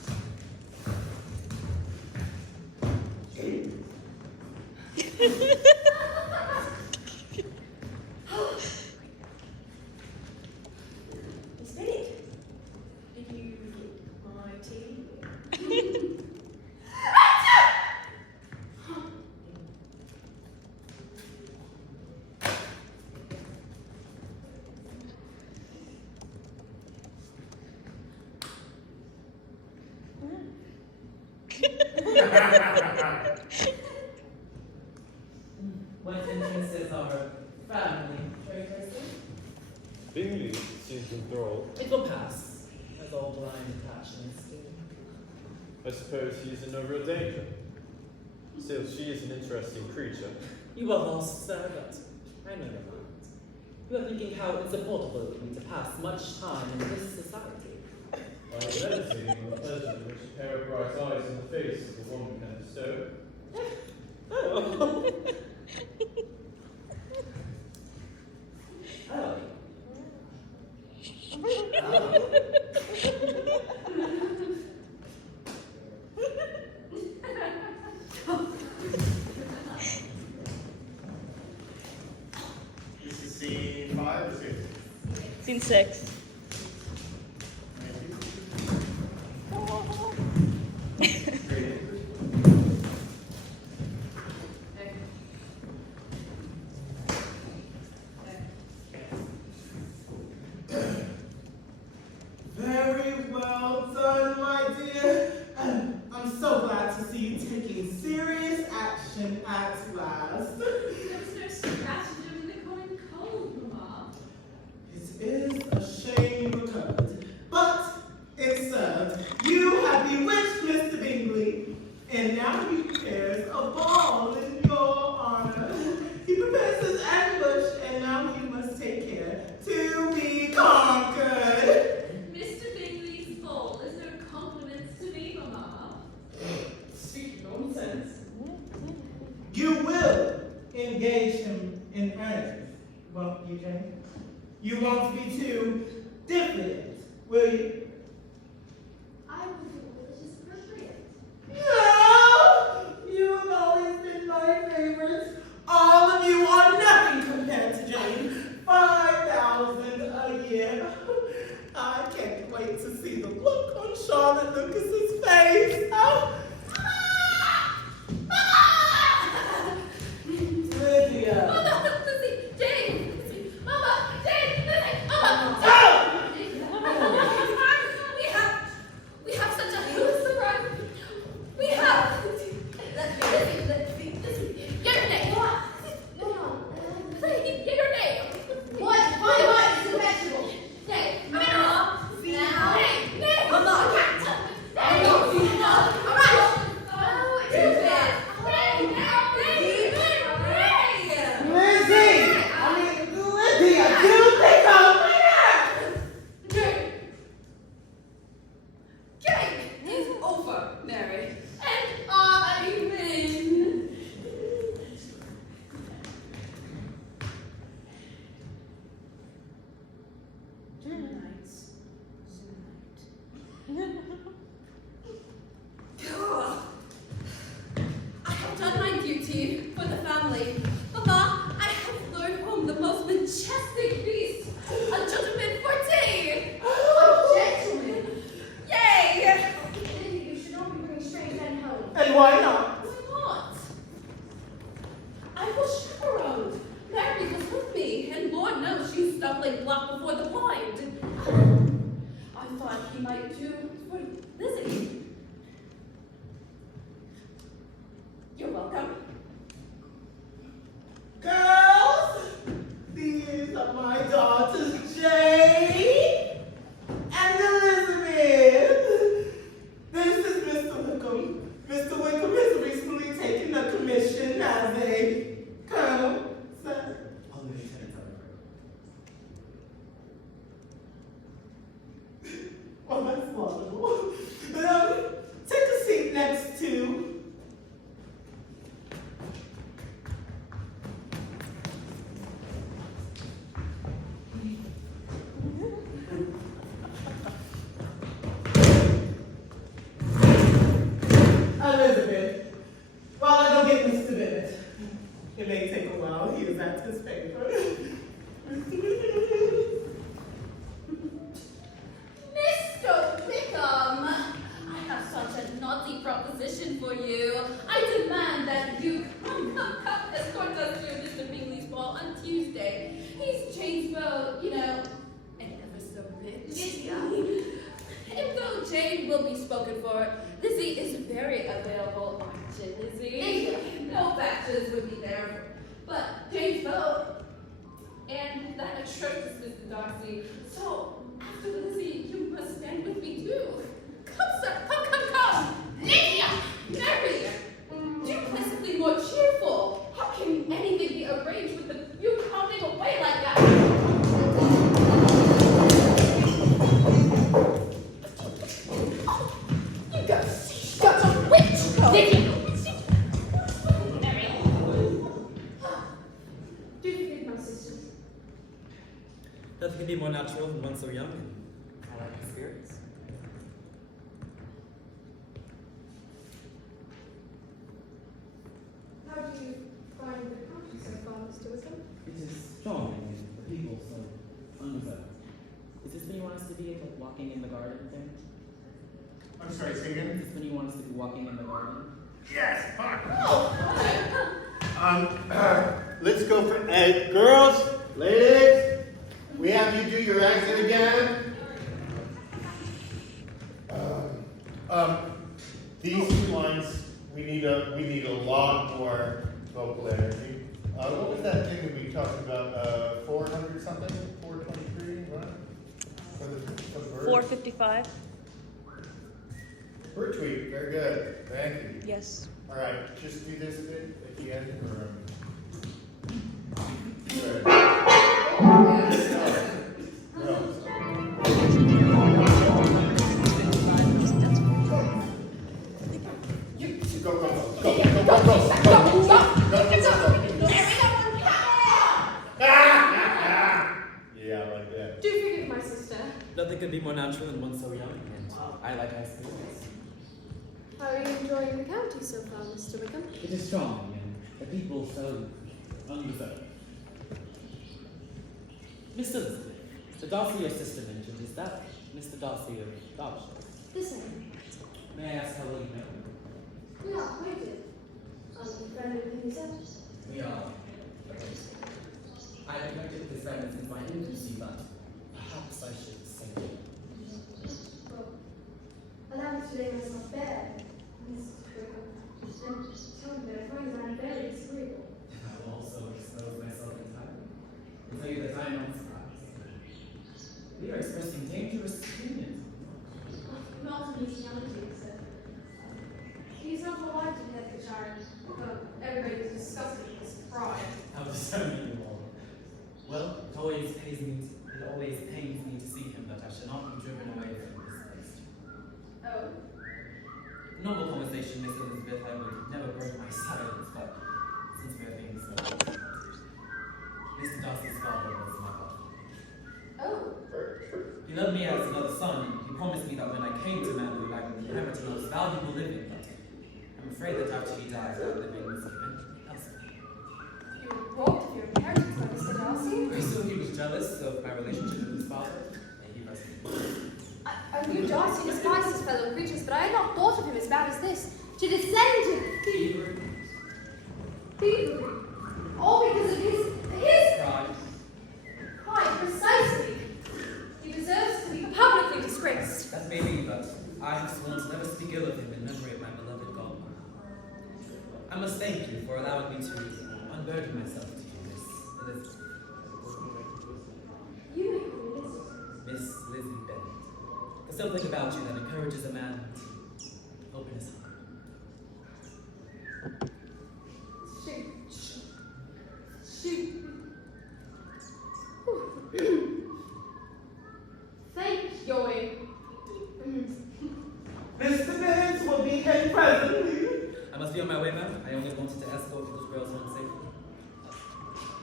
Miss Bennett, did you get my tea? What interests our family, Cherry Person? Bingley seems enthralled. It will pass, as all blind attachments do. I suppose he is in no real danger. Still, she is an interesting creature. You are lost, sir, but I know your mind. You are thinking how insupportable it would be to pass much time in this society. I am meditating on the pleasure which a pair of bright eyes in the face of a woman can bestow. Oh. Oh. This is scene 5 or 6? Scene 6. Very well done, my dear. I'm so glad to see you taking serious action at last. There's no stratagem in the common cold, Mamma. It is a shame occurred, but it served. You have bewitched Mr. Bingley, and now he prepares a ball in your honor. He prepares his ambush, and now you must take care to be conquered. Mr. Bingley's ball is no compliment to me, Mamma. Speak nonsense. You will engage him in earnest, won't you, Jane? You won't be too diffident, will you? I will do all that is appropriate. No! You have always been my favorite. All of you are nothing compared to Jane. 5,000 a year. I can't wait to see the look on Charlotte Lucas's face. Oh. Lydia. Mama, Lizzie, Jane, Lizzie, Mama, Jane, Lizzie, Mama, Jane. We have such a huge surprise. We have. Lizzie, get your name. Lizzie, get your name. What? It's a vegetable. Name. I mean, name. Name. I'm not. Name. All right. I have done my duty for the family. Mama, I have lured home the most majestic beast, a gentleman for tea. A gentleman? Yay! You should not be bringing strange men home. And why not? Why not? I was chaperoned. Mary was with me, and Lord knows she's stumbling block before the blind. I thought he might do for Lizzie. You're welcome. Girls, these are my daughters, Jane and Elizabeth. This is Mr. Wickham. Mr. Wickham has recently taken a commission as a colonel, sir. I'll be lieutenant, Well, that's wonderful. Take a seat next to. Elizabeth. While I go get Mr. Bennett. It may take a while. He is at his paper. Mr. Wickham, I have such a naughty proposition for you. I demand that you come escort us to Mr. Bingley's ball on Tuesday. He's Jane's beau, you know, and ever so rich. Lydia. And though Jane will be spoken for, Lizzie is very available, aren't you, Lizzie? No factors would be there, but Jane's beau and that atrocious Mr. Darcy. So, after Lizzie, you must stand with me too. Come, sir, come. Lydia! Mary! Do pleasantly more cheerful. How can anything be arranged with you pounding away like that? You got such a witch! Lydia! Do you forgive my sister? Nothing can be more natural than one so young, and I like his spirits. How do you find the country so far, Mr. Wickham? It is charming, and the people so undeserved. Is this when you want us to be like walking in the garden thing? I'm sorry, say Is again? this when you want us to be walking in the garden? Yes, fine. Let's go for, girls, ladies, we have you do your exit again. These two lines, we need a lot more vocal energy. What was that thing that we talked about? 400 something? 423, right? For the bird? 455. Bird tweet, very good. Thank you. Yes. All right, just do this bit at the end, or good. Yeah, like that. Do forgive my sister. Nothing can be more natural than one so young, and I like high spirits. How are you enjoying the county so far, Mr. Wickham? It is charming, and the people so undeserved. Miss Elizabeth, the Darcy your sister mentioned, is that Mr. Darcy of Derbyshire? The same. May I ask how well you know him? We are acquainted. I'm friend with him himself. We are. I have neglected his friend since my infancy, but perhaps I should say. Well, allow me to lay myself bare, Mr. Wickham, and tell me that I find that very disagreeable. I will also expose myself entirely and tell you that I am not surprised. We are expressing dangerous opinions. Not an easyality, sir. He's not polite to the ethic child, but everybody is disgusted with his pride. How discerning you all. Well, it always pains me to see him that I shall not be driven away from this place. Oh? Normal conversation, Miss Elizabeth, I would never break my silence, but since we are being so Mr. Darcy's father was my father. Oh? He loved me as another son, and he promised me that when I came to man who like inherit the most valuable living, but I'm afraid that after he dies, our living was given elsewhere. You were robbed of your inheritance by Mr. Darcy? I assume he was jealous of my relationship with his father. May he rest in peace. I knew Darcy despised his fellow creatures, but I had not thought of him as bad as this. To descend to thievery. Thievery. All because of his Pride. Pride, precisely. He deserves to be publicly disgraced. That may be, but I have sworn to never speak ill of him in memory of my beloved godmother. I must thank you for allowing me to unburden myself to you, Miss Elizabeth. You may call me Elizabeth. Miss Lizzie Bennett. There's something about you that encourages a man to open his heart. Thank Joy. Mr. Bennett will be here presently. I must be on my way, ma'am. I only wanted to escort you those girls home safely.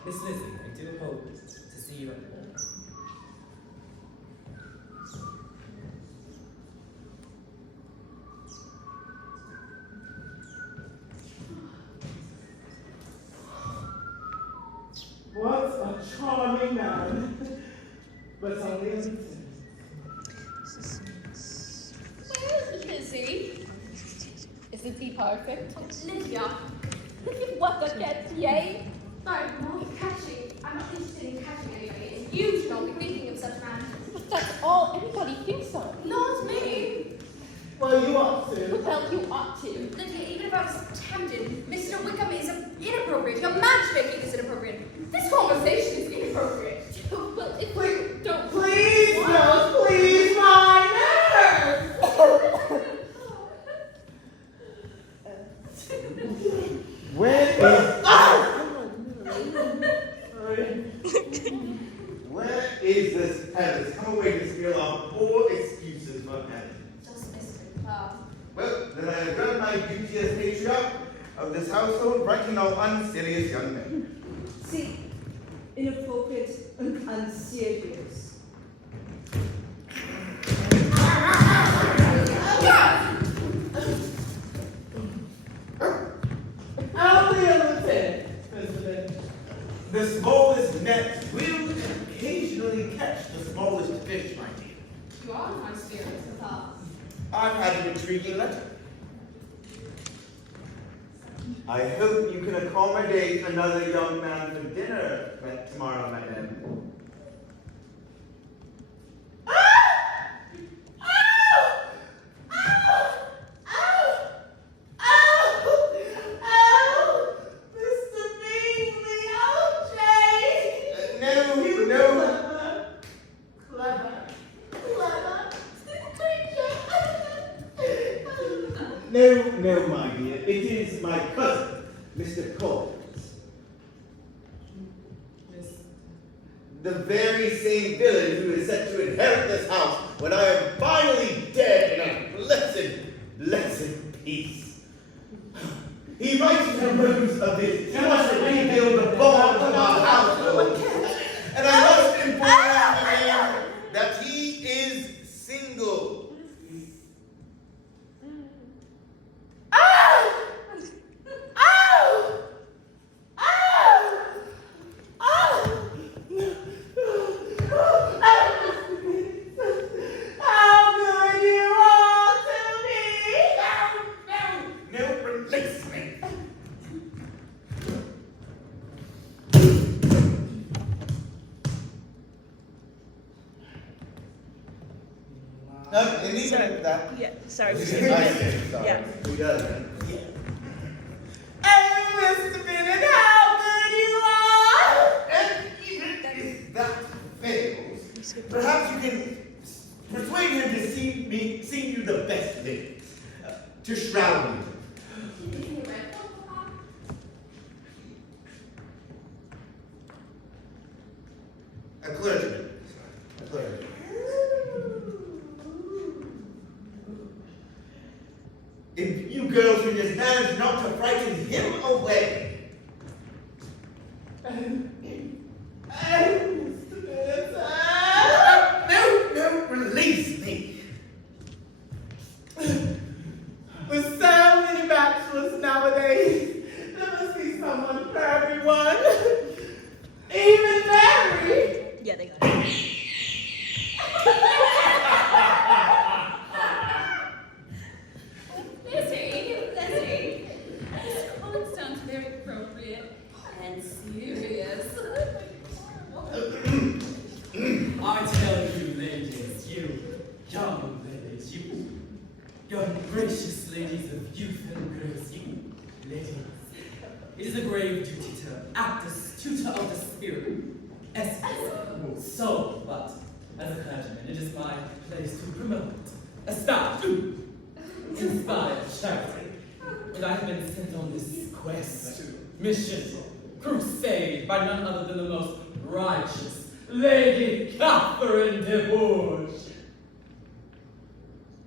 Miss Lizzie, I do hope to see you at the ball. What a charming man. But only a little. Where's Lizzie? Isn't he perfect? Lydia, What a get, yay? I'm not catching. I'm not interested in catching anybody. You should not be thinking of such a man. But that's all anybody thinks of. Not me. Well, you ought to. Well, you ought to. Lydia, even if I was tempted, Mr. Wickham is inappropriate. Your matchmaking is inappropriate. This conversation is inappropriate. Well, if we don't... Please, no, please, my nerves. Where is this Alice? Come away to steal our poor excuses for Alice. Just Mr. Clark. Well, then I have done my duty as patriarch of this household, writing all unserious young men. See, inappropriate and unserious. I'll be a lieutenant, Mr. Bennett. The smallest net will occasionally catch the smallest fish, my dear. You are in high spirits, Papa. I've had an intriguing letter. I hope you can accommodate another young man for dinner tomorrow, madam. No, my dear. It is my cousin, Mr. Collins. The very same villain who is set to inherit this house when I am finally dead in a blessed peace. He writes in the rooms of this, he wants to rebuild the bonds of our household. And I must inform him that he is single. Sorry. Yeah. Who does it? Oh, Mr. Bennett, how good you are! And even if that fails, perhaps you can persuade him to sing you the best things, to shroud you. A clergyman. A clergyman. If you girls can just manage not to frighten him away. No, release me. With so many bachelors nowadays, there must be someone for everyone. Even Mary. Yeah, they got it. Lizzie. This comment sounds very appropriate and serious. I tell you, ladies, you young ladies, you gracious ladies of youth and grace, you ladies, it is a grave duty to act as tutor of the spirit, essence, soul, but as a clergyman, it is my place to promote, establish, inspire charity, and I have been sent on this quest, mission, crusade by none other than the most righteous Lady Catherine de Bourges.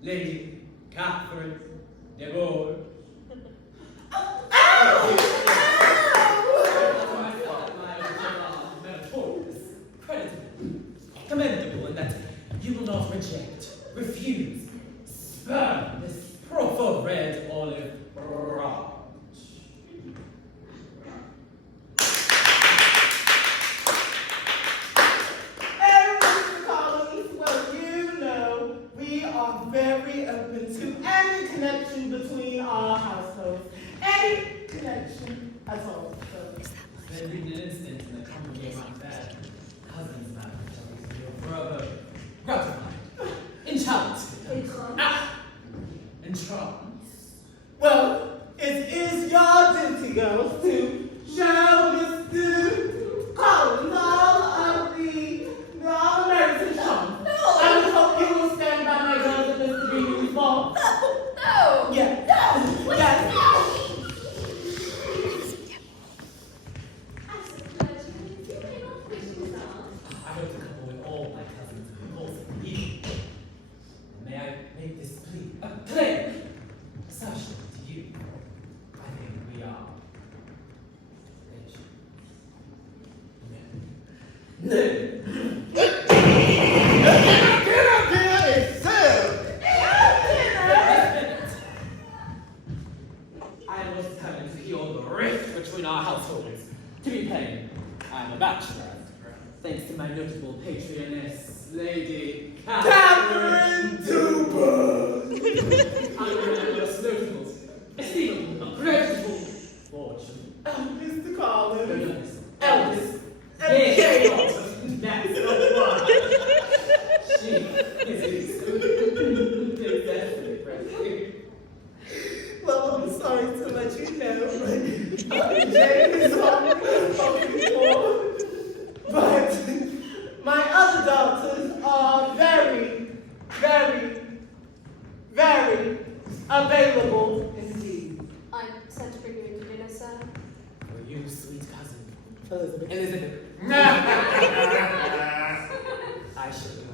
Lady Catherine de Bourges. Meritorious, creditable, commendable, and that you will not reject, refuse, spurn this proper red olive branch. We are very open to any connection between our households. Any connection at all. Then in an instant in the company of my fair cousin's marriage, I will feel forever gratified, enchanted, entranced. Well, it is your duty, girls, to show Mr. Collins all the merits and charms. I would hope you will stand by my girls at Mr. Beasley's ball. No! Yes. No! Yes. I hope to couple with all my cousins and calls it me. May I make this plea? A claim! Assertion to you. I think we are. I was determined to heal the rift between our households. To be plain, I am a bachelor. Thanks to my notable patroness, Lady Catherine Duber. Unanimous notables, estimable, creditable fortune. Mr. Collins. Elvis. And Jane. That's the one. She is exactly present. Well, I'm sorry to let you know. Jane is already spoken for. But my other daughters are very, very, very available indeed. I'm sent to bring you into dinner, sir. For you, sweet cousin. Elizabeth. I should go.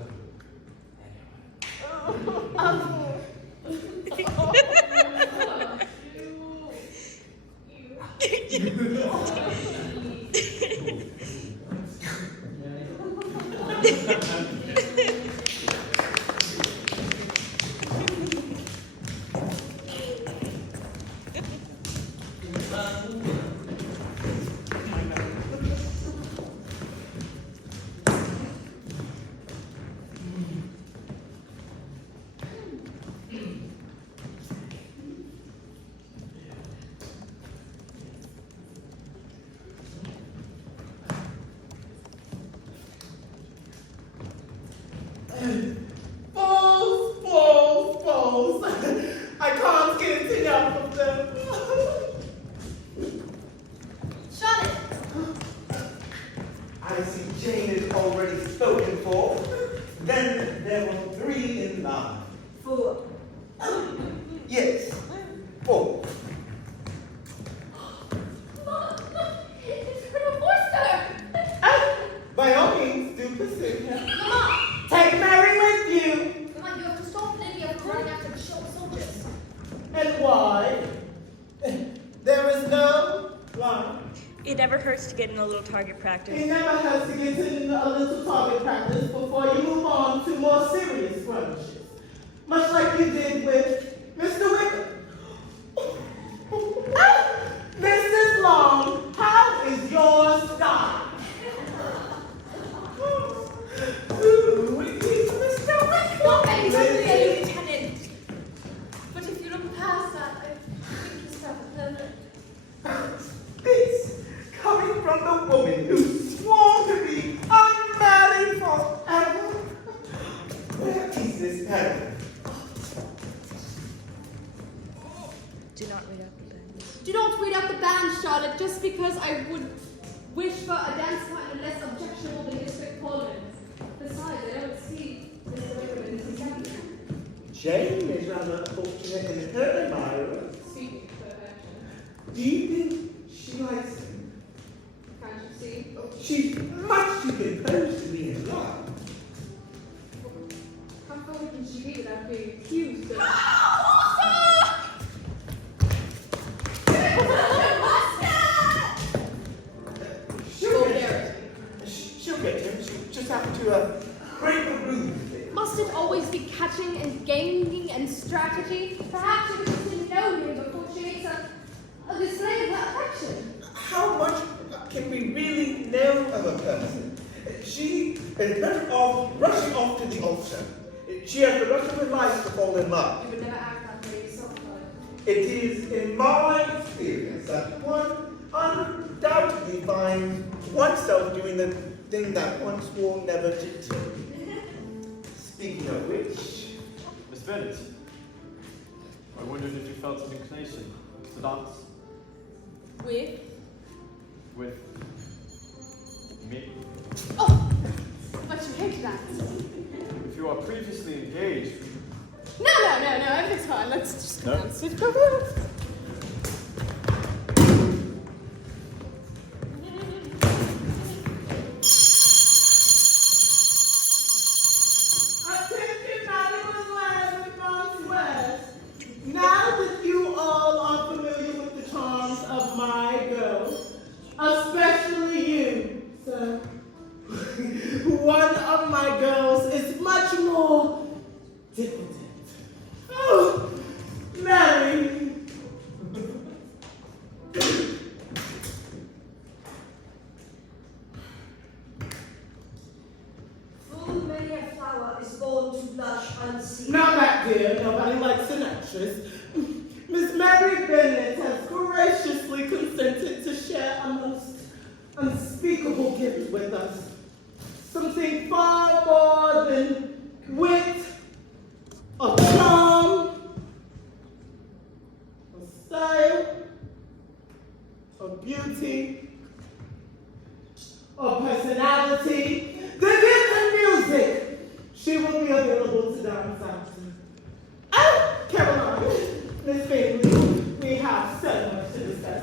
Balls. I can't get enough of them. Charlotte! I see Jane is already spoken for. Then there were 3 in line. 4. Yes, 4. It's Colonel Forster! By all means, do pursue him. Mama! Take Mary with you. Mama, you have to stop Lydia from running after the short soldiers. And why? There is no line. It never hurts to get in a little target practice. It never hurts to get in a little target practice before you move on to more serious skirmishes. Much like you did with Do not read out the band. Do not read out the band, Charlotte, just because I would wish for a dance partner less objectionable than District Coleman. Besides, I don't see Mr. Wickerman as example. Jane is rather fortunate in her admirer. Speaking of perfection, Do you think she likes him? can't you see? She's much too composed to be in love. How forward can she be without being accused of... She'll get him. She'll just have to break the rules. Must it always be catching and gaining and strategy? Perhaps she just didn't know him before she makes a display of her affection. How much can we really know of a person? She is better off rushing off to the altar. She has the rest of her life to fall in love. You would never act that way yourself, Charlotte. It is in my experience that one undoubtedly finds oneself doing the thing that one swore never to do. Speaking of which... Miss Bennett, I wondered if you felt an inclination to dance With? with me. Oh! But you hate that. If you are previously engaged, No, everything's fine. Let's just go No? on. Sit down. Attention, Mademoiselle and Françoise. Now that you all are familiar with the charms of my girls, especially you, sir, one of my girls is much more diffident. Oh, Mary. Full many a flower is born to blush unseen. Not that, dear. Nobody likes an actress. Miss Mary Bennett has graciously consented to share a most unspeakable gift with us. Something far more than wit, or charm, or style, or beauty, or personality. The gift of music. She will be available to dance out to. Oh, Caroline, Miss Finley, we have so much to discuss.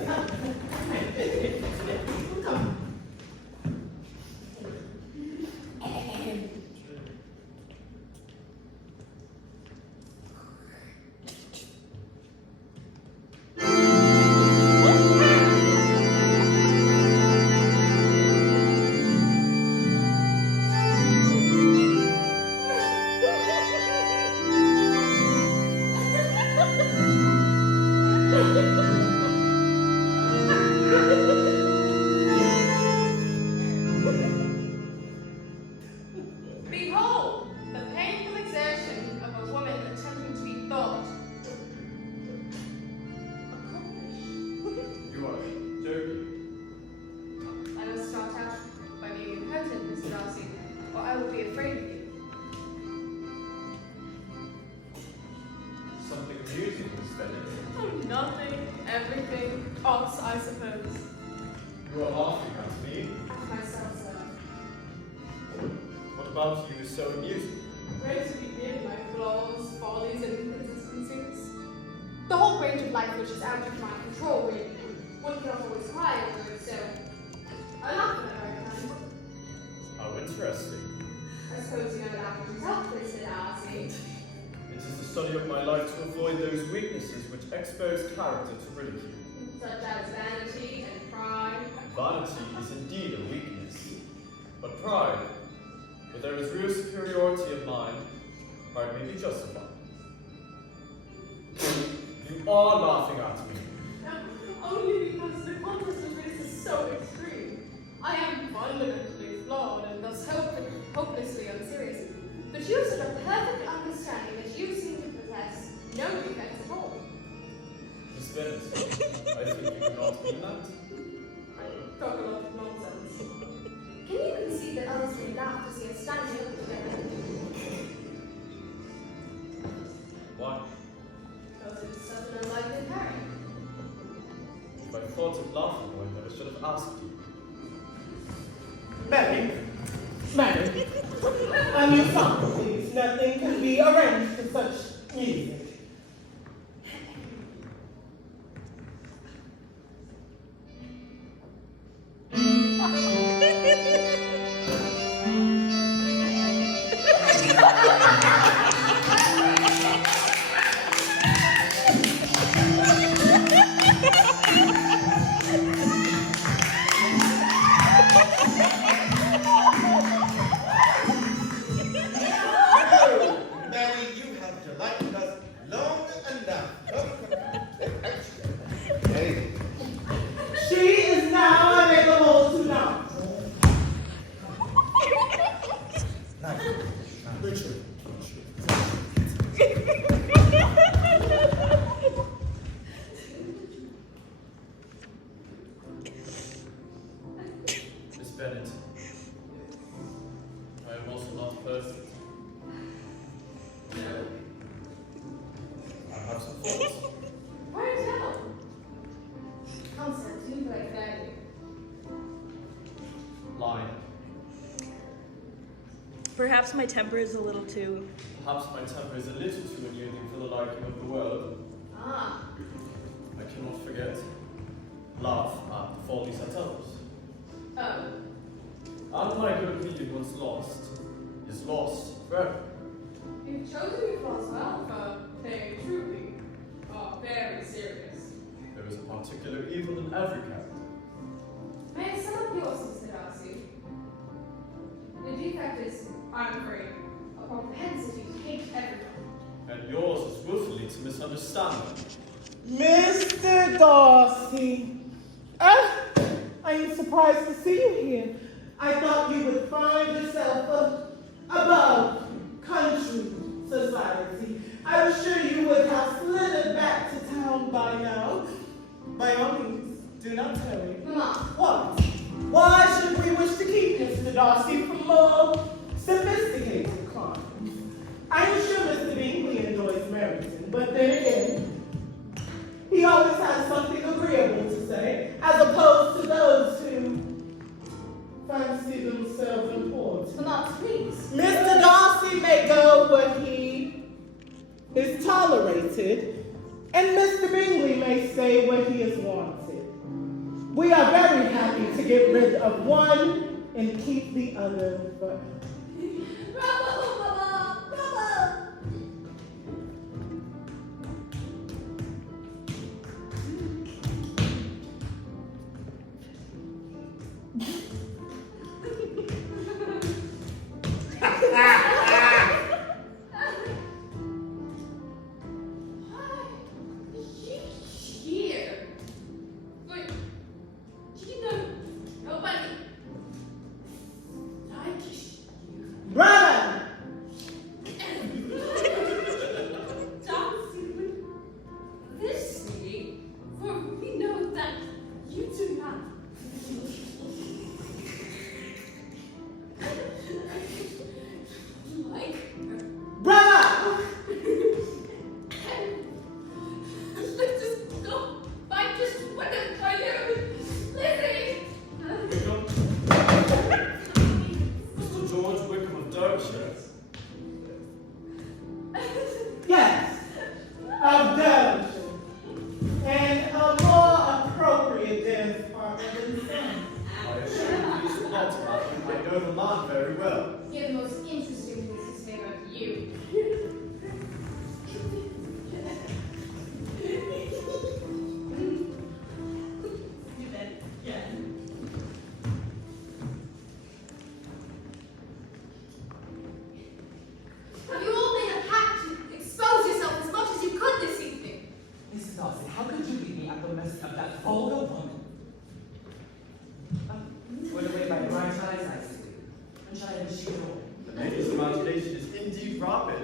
Come. Behold, the painful exertion of a woman attempting to be thought accomplished. you are joking. I must start out by being impertinent, Mr. Darcy, or I will be afraid of you. Something amusing, Miss Bennett. Oh, nothing, everything, odds, I suppose. You are laughing at me. At myself, sir. What about you is so amusing? Where to begin my flaws, follies, and inconsistencies? The whole range of life which is out of my control, really. One cannot always cry over it, so I laugh when I write. How interesting. I suppose you know that for yourself, Mr. Darcy. It is the study of my life to avoid those weaknesses which expose character to ridicule. Such as vanity and pride. Vanity is indeed a weakness, but pride, where there is real superiority of mind, pride may be justified. You are laughing at me. Only because the contrast of this is so extreme. I am fundamentally flawed and thus hopelessly unserious. But you have such a perfect understanding that you seem to possess no defects at all. Miss Bennett, I think you do not mean that. I talk a lot of nonsense. Can you conceive that others may laugh to see us standing up together? Why? Because it is such an unlikely pairing. thought of laughing when I should have asked you. Madam, a new song, please. Nothing can be arranged for such music. Mary, you have delighted us long enough. Hey. She is now available to now. Richard. Miss Bennet, I am also not perfect. I have some faults. Why tell? Concept, you like value. Lying. Perhaps my temper is a little too. Perhaps my temper is a little too unyielding for the liking of the world. Ah. I cannot forget. Laugh at the follies at others. Oh. And my good opinion once lost is lost forever. You've chosen your flaws well for playing truly. Oh, very serious. There is a particular evil in every character. May I sum up yours, Mr. Darcy? The defect is, I'm afraid, a propensity to hate everyone. And yours is willfully to misunderstand them. Mr. Darcy. I am surprised to see you here. I thought you would find yourself above country society. I was sure you would have slithered back to town by now. By all means, do not tell me. Mama. What? Why should we wish to keep Mr. Darcy from more sophisticated crimes? I am sure Mr. Bingley enjoys Meryton, but then again, he always has something agreeable to say, as opposed to those who fancy themselves important. Mama, please. Mr. Darcy may go where he is tolerated, and Mr. Bingley may stay where he is wanted. We are very happy to get rid of one and keep the other forever. Bravo, Mama! Bravo! Here. Wait. Do you know nobody like you? Brother! Darcy would this me, for we know that you do not like her. Brother! Let's just go find this window by you, Lizzie. Mr. George Wickham of Derbyshire. Yes, of Derbyshire. And a more appropriate dance partner than some. I assure you these will not happen. I know the man very well. He had the most interesting things to say about you. Have you all made a pact to expose yourself as much as you could this evening? Mrs. Darcy, how could you leave me at the mercy of that vulgar woman? Put away my bright eyes, I see. And shall I she all? The lady's imagination is indeed rapid.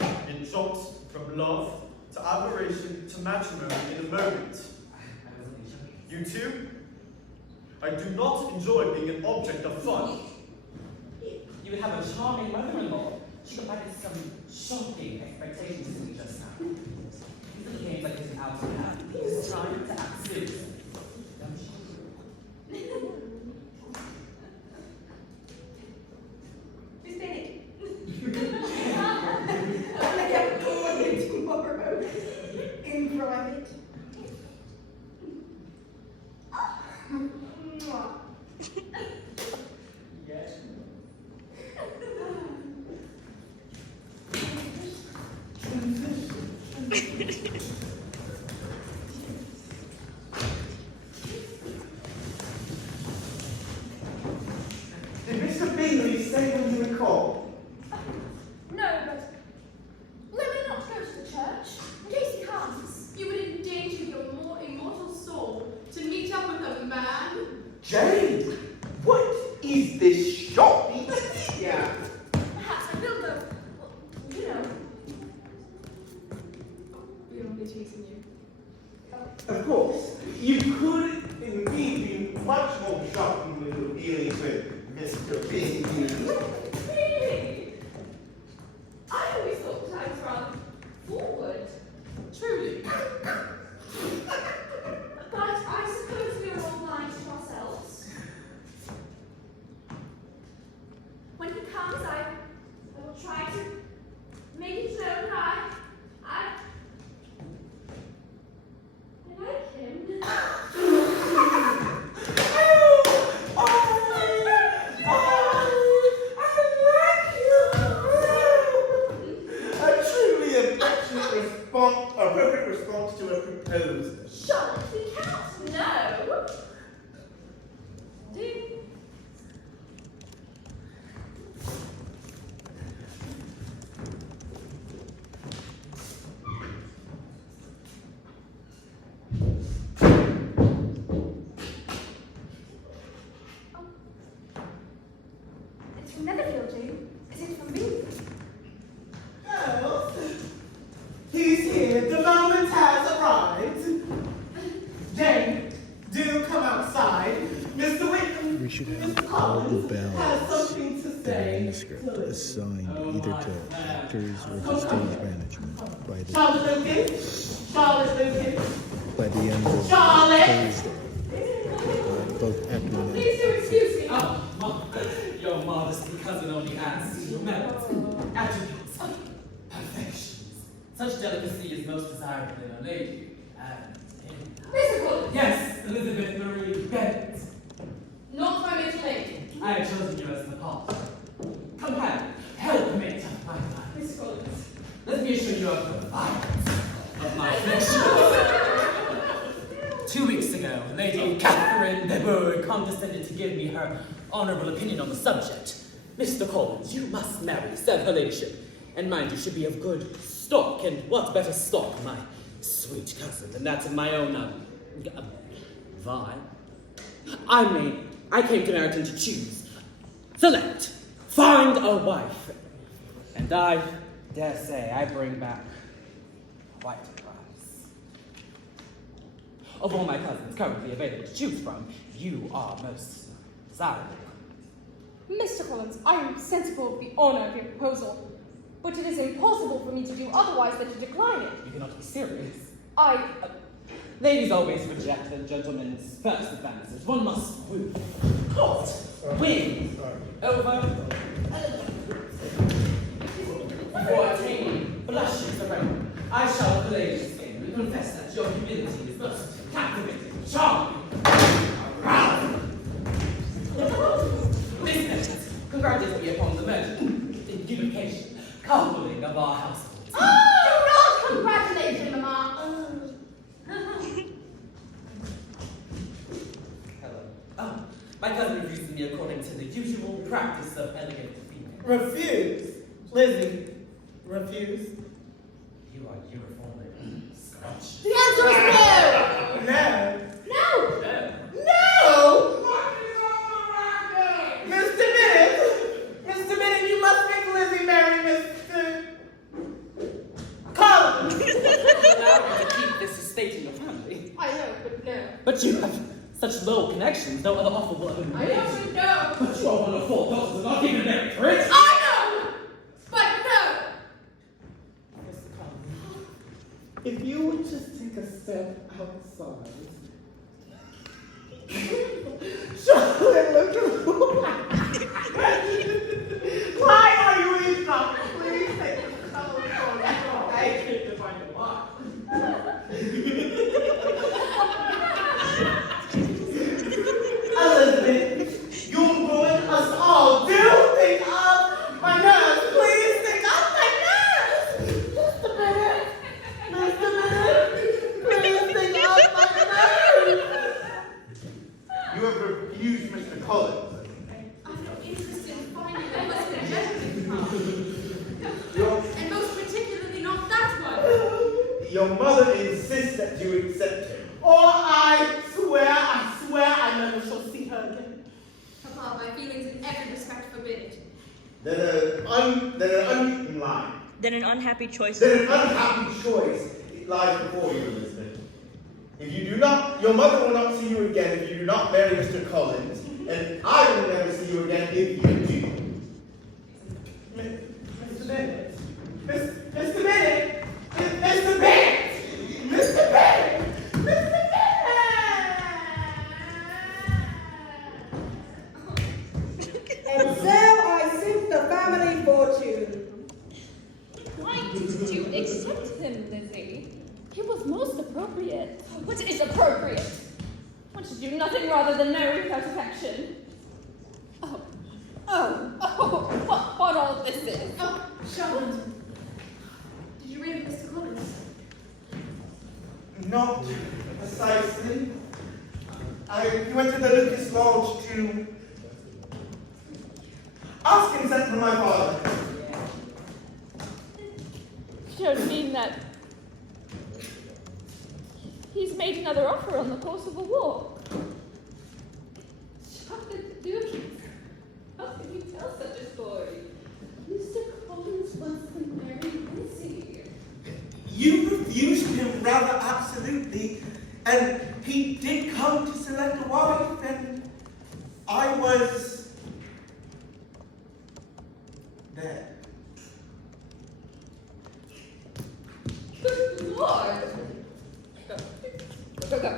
It jumps from love to admiration to matrimony in a moment. I was only joking. You too? I do not enjoy being an object of fun. You would have a charming mother-in-law. She provided some shocking expectations to me just now. These little games like this out of hand. It is time to act seriously. right? Yes. Did Mr. Bingley say when you recall? No, but let me not go to the church. In case he comes, you would endanger your more immortal soul to meet up with a man. Jane, what is this shopping? Yeah. Perhaps I will, though. Well, you know. You want me to teasing you? Of course, you could indeed be much more shocking when you're dealing with Mr. Bingley. Really? I always thought that I was rather forward. Truly. But I suppose we are all lying to ourselves. When he comes, I will try to make it known I like him. A truly appropriate response to a proposal. Charlotte, we cannot know. Do you? It's from Netherfield, Jane. Is it from me? Girls, he's here. The moment has arrived. Jane, do come outside. Mr. Whitman, We should Mr. have all the Collins bells has something to in the say. manuscript assigned either to actors or to stage management by Charlotte Lucas. Charlotte Lucas. the end of Charlotte! Thursday. Both acting and Please do excuse me. Your modesty cousin only adds to your merits, attributes, perfections. Such delicacy is most desirable in a lady, and Mr. Collins. yes, Elizabeth Marie Bennet. Not my middle name. I have chosen you as the part. Companion, helpmate of my life. Mr. Collins. Let me assure you of the violence of my affections. 2 weeks ago, Lady Catherine de Bourgh condescended to give me her honourable opinion on the subject. Mr. Collins, you must marry, said her ladyship. And mind you, should be of good stock, and what better stock, my sweet cousin, than that of my own, Vi? I came to Meryton to choose, select, find a wife. And I dare say I bring back quite a prize. Of all my cousins currently available to choose from, you are most desirable. Mr. Collins, I am sensible of the honor of your proposal, but it is impossible for me to do otherwise than to decline it. You cannot be serious. I... Ladies always reject a gentleman's first advances. One must woo, court, win, over, before attaining blushes around. I shall play this game and confess that your humility is most captivating, charming, arousing. This minute, congratulate me upon the merger, the unification, coupling of our households. Do not congratulate him, Mamma. Hello. Oh, my cousin refused me according to the usual practice of elegant female. Refuse. Lizzie, refuse. You are uniformly Scotch. The answer is no. No. No. No! Mr. Bennett! Mr. Bennett, you must make Lizzie marry Mr. Collins! Allow you to keep this estate in your family. I know, but no. But you have such low connections, no other offer will ever be I made. know you know. But you are one of 4 daughters and not even married for it. I know. But no. Mr. Collins, if you would just take a step outside. Charlotte, look at why are you in trouble? Please take a couple of photos. I came to find a lot. your mother insists that you accept him. Or I swear I never shall see her again. Papa, my feelings in every respect forbid it. Then an lie. Then an unhappy choice. Then an unhappy choice lies before you, Elizabeth. If you do not, your mother will not see you again if you do not marry Mr. Collins, and I will never see you again if you do. Mr. Bennett. Mr. Bennett. Mr. Bennett. Mr. Bennett. Mr. Bennett. And so I sink the family fortune. Why did you accept him, Lizzie? He was most appropriate. What is appropriate? Want to do nothing rather than marry without affection. What all this is? Oh, Charlotte. Did you read Mr. Collins? Not precisely. He went to the Lucas Lodge to ask consent from my father. You don't mean that he's made another offer on the course of a walk? Charlotte Lucas, how can you tell such a story? Mr. Collins wants to marry Lizzie. You refused him rather absolutely, and he did come to select a wife, and I was dead. Good Lord! Go.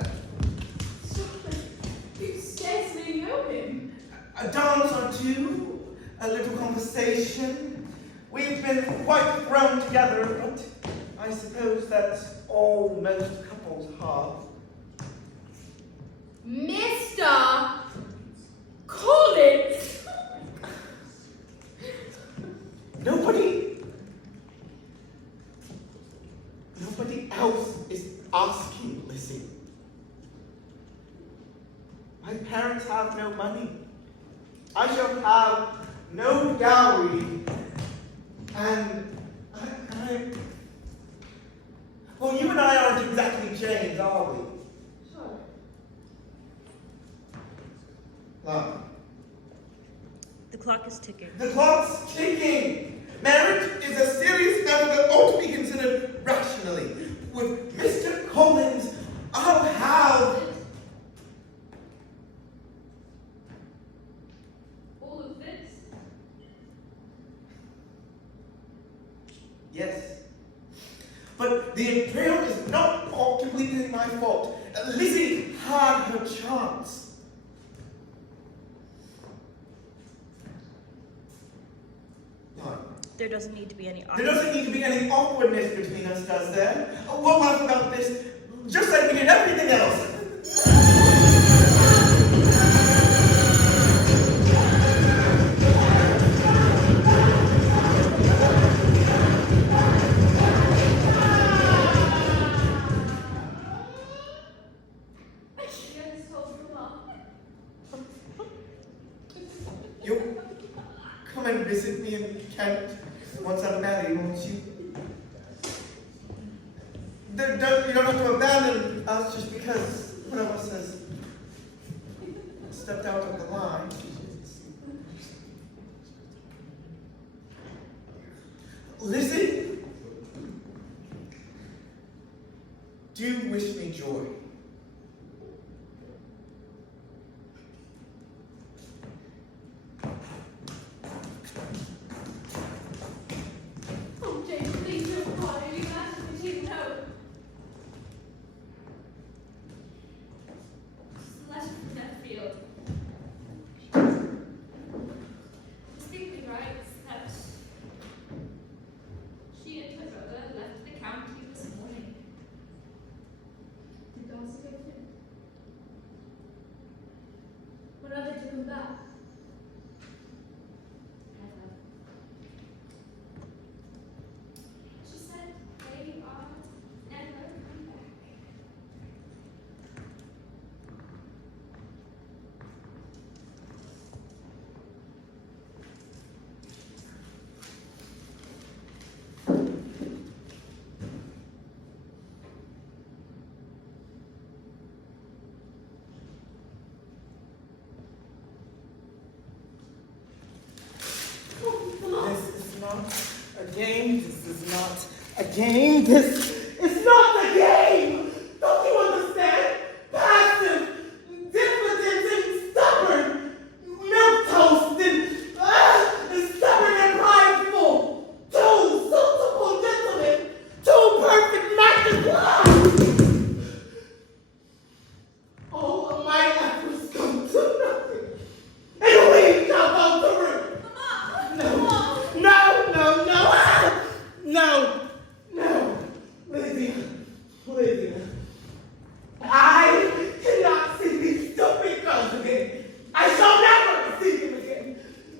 You scarcely know him. A dance or two, a little conversation. We've been quite thrown together, but I suppose that's all most couples have. Mr. Collins! Nobody else is asking, Lizzie. My parents have no money. I shall have no dowry, and well, you and I aren't exactly James, are we? Sure. Love. The clock is ticking. The clock's ticking! Marriage is a serious matter that ought to be considered rationally. With Mr. Collins, I'll have... All of this? Yes. But the betrayal is not all completely my fault. Lizzie had her chance. There doesn't need to be any There doesn't need to be any awkwardness between us, does there? We'll laugh about this just like we did everything else. You'll come and visit me in Kent once I'm married, won't you? You don't have to abandon us just because one of us has stepped out of the line. Lizzie, do wish me joy. Oh, James, please don't cry. You have to take note. Letter from Netherfield. Distinctly writes that she and her brother left the county this morning. Did Darcy go too? When are they to come back? Never. She said they are never coming back. not a game. This is not a game. Don't you understand? Passive, diffident, and stubborn. Milquetoast and stubborn and prideful. Two suitable gentlemen. Two perfect matches. All of my efforts come to nothing. And we shall go to ruin. No, Lydia. I cannot see these stupid girls again. I shall never see them again.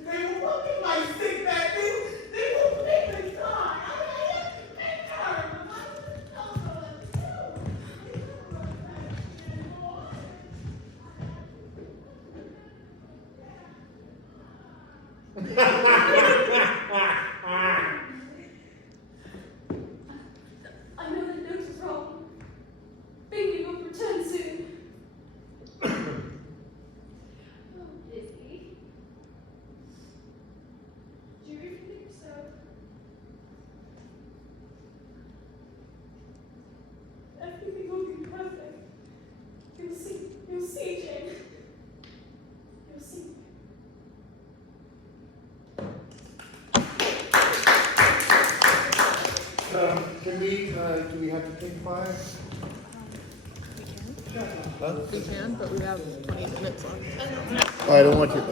They will look at my sick bed. They will make me die. I know that note is wrong. Bingley will return soon. Oh, Lizzie. Do you really think so? Everything will be perfect. You'll see, Jane. You'll see. Do we have to take fire? We can, but we have 20 minutes left. I don't want you.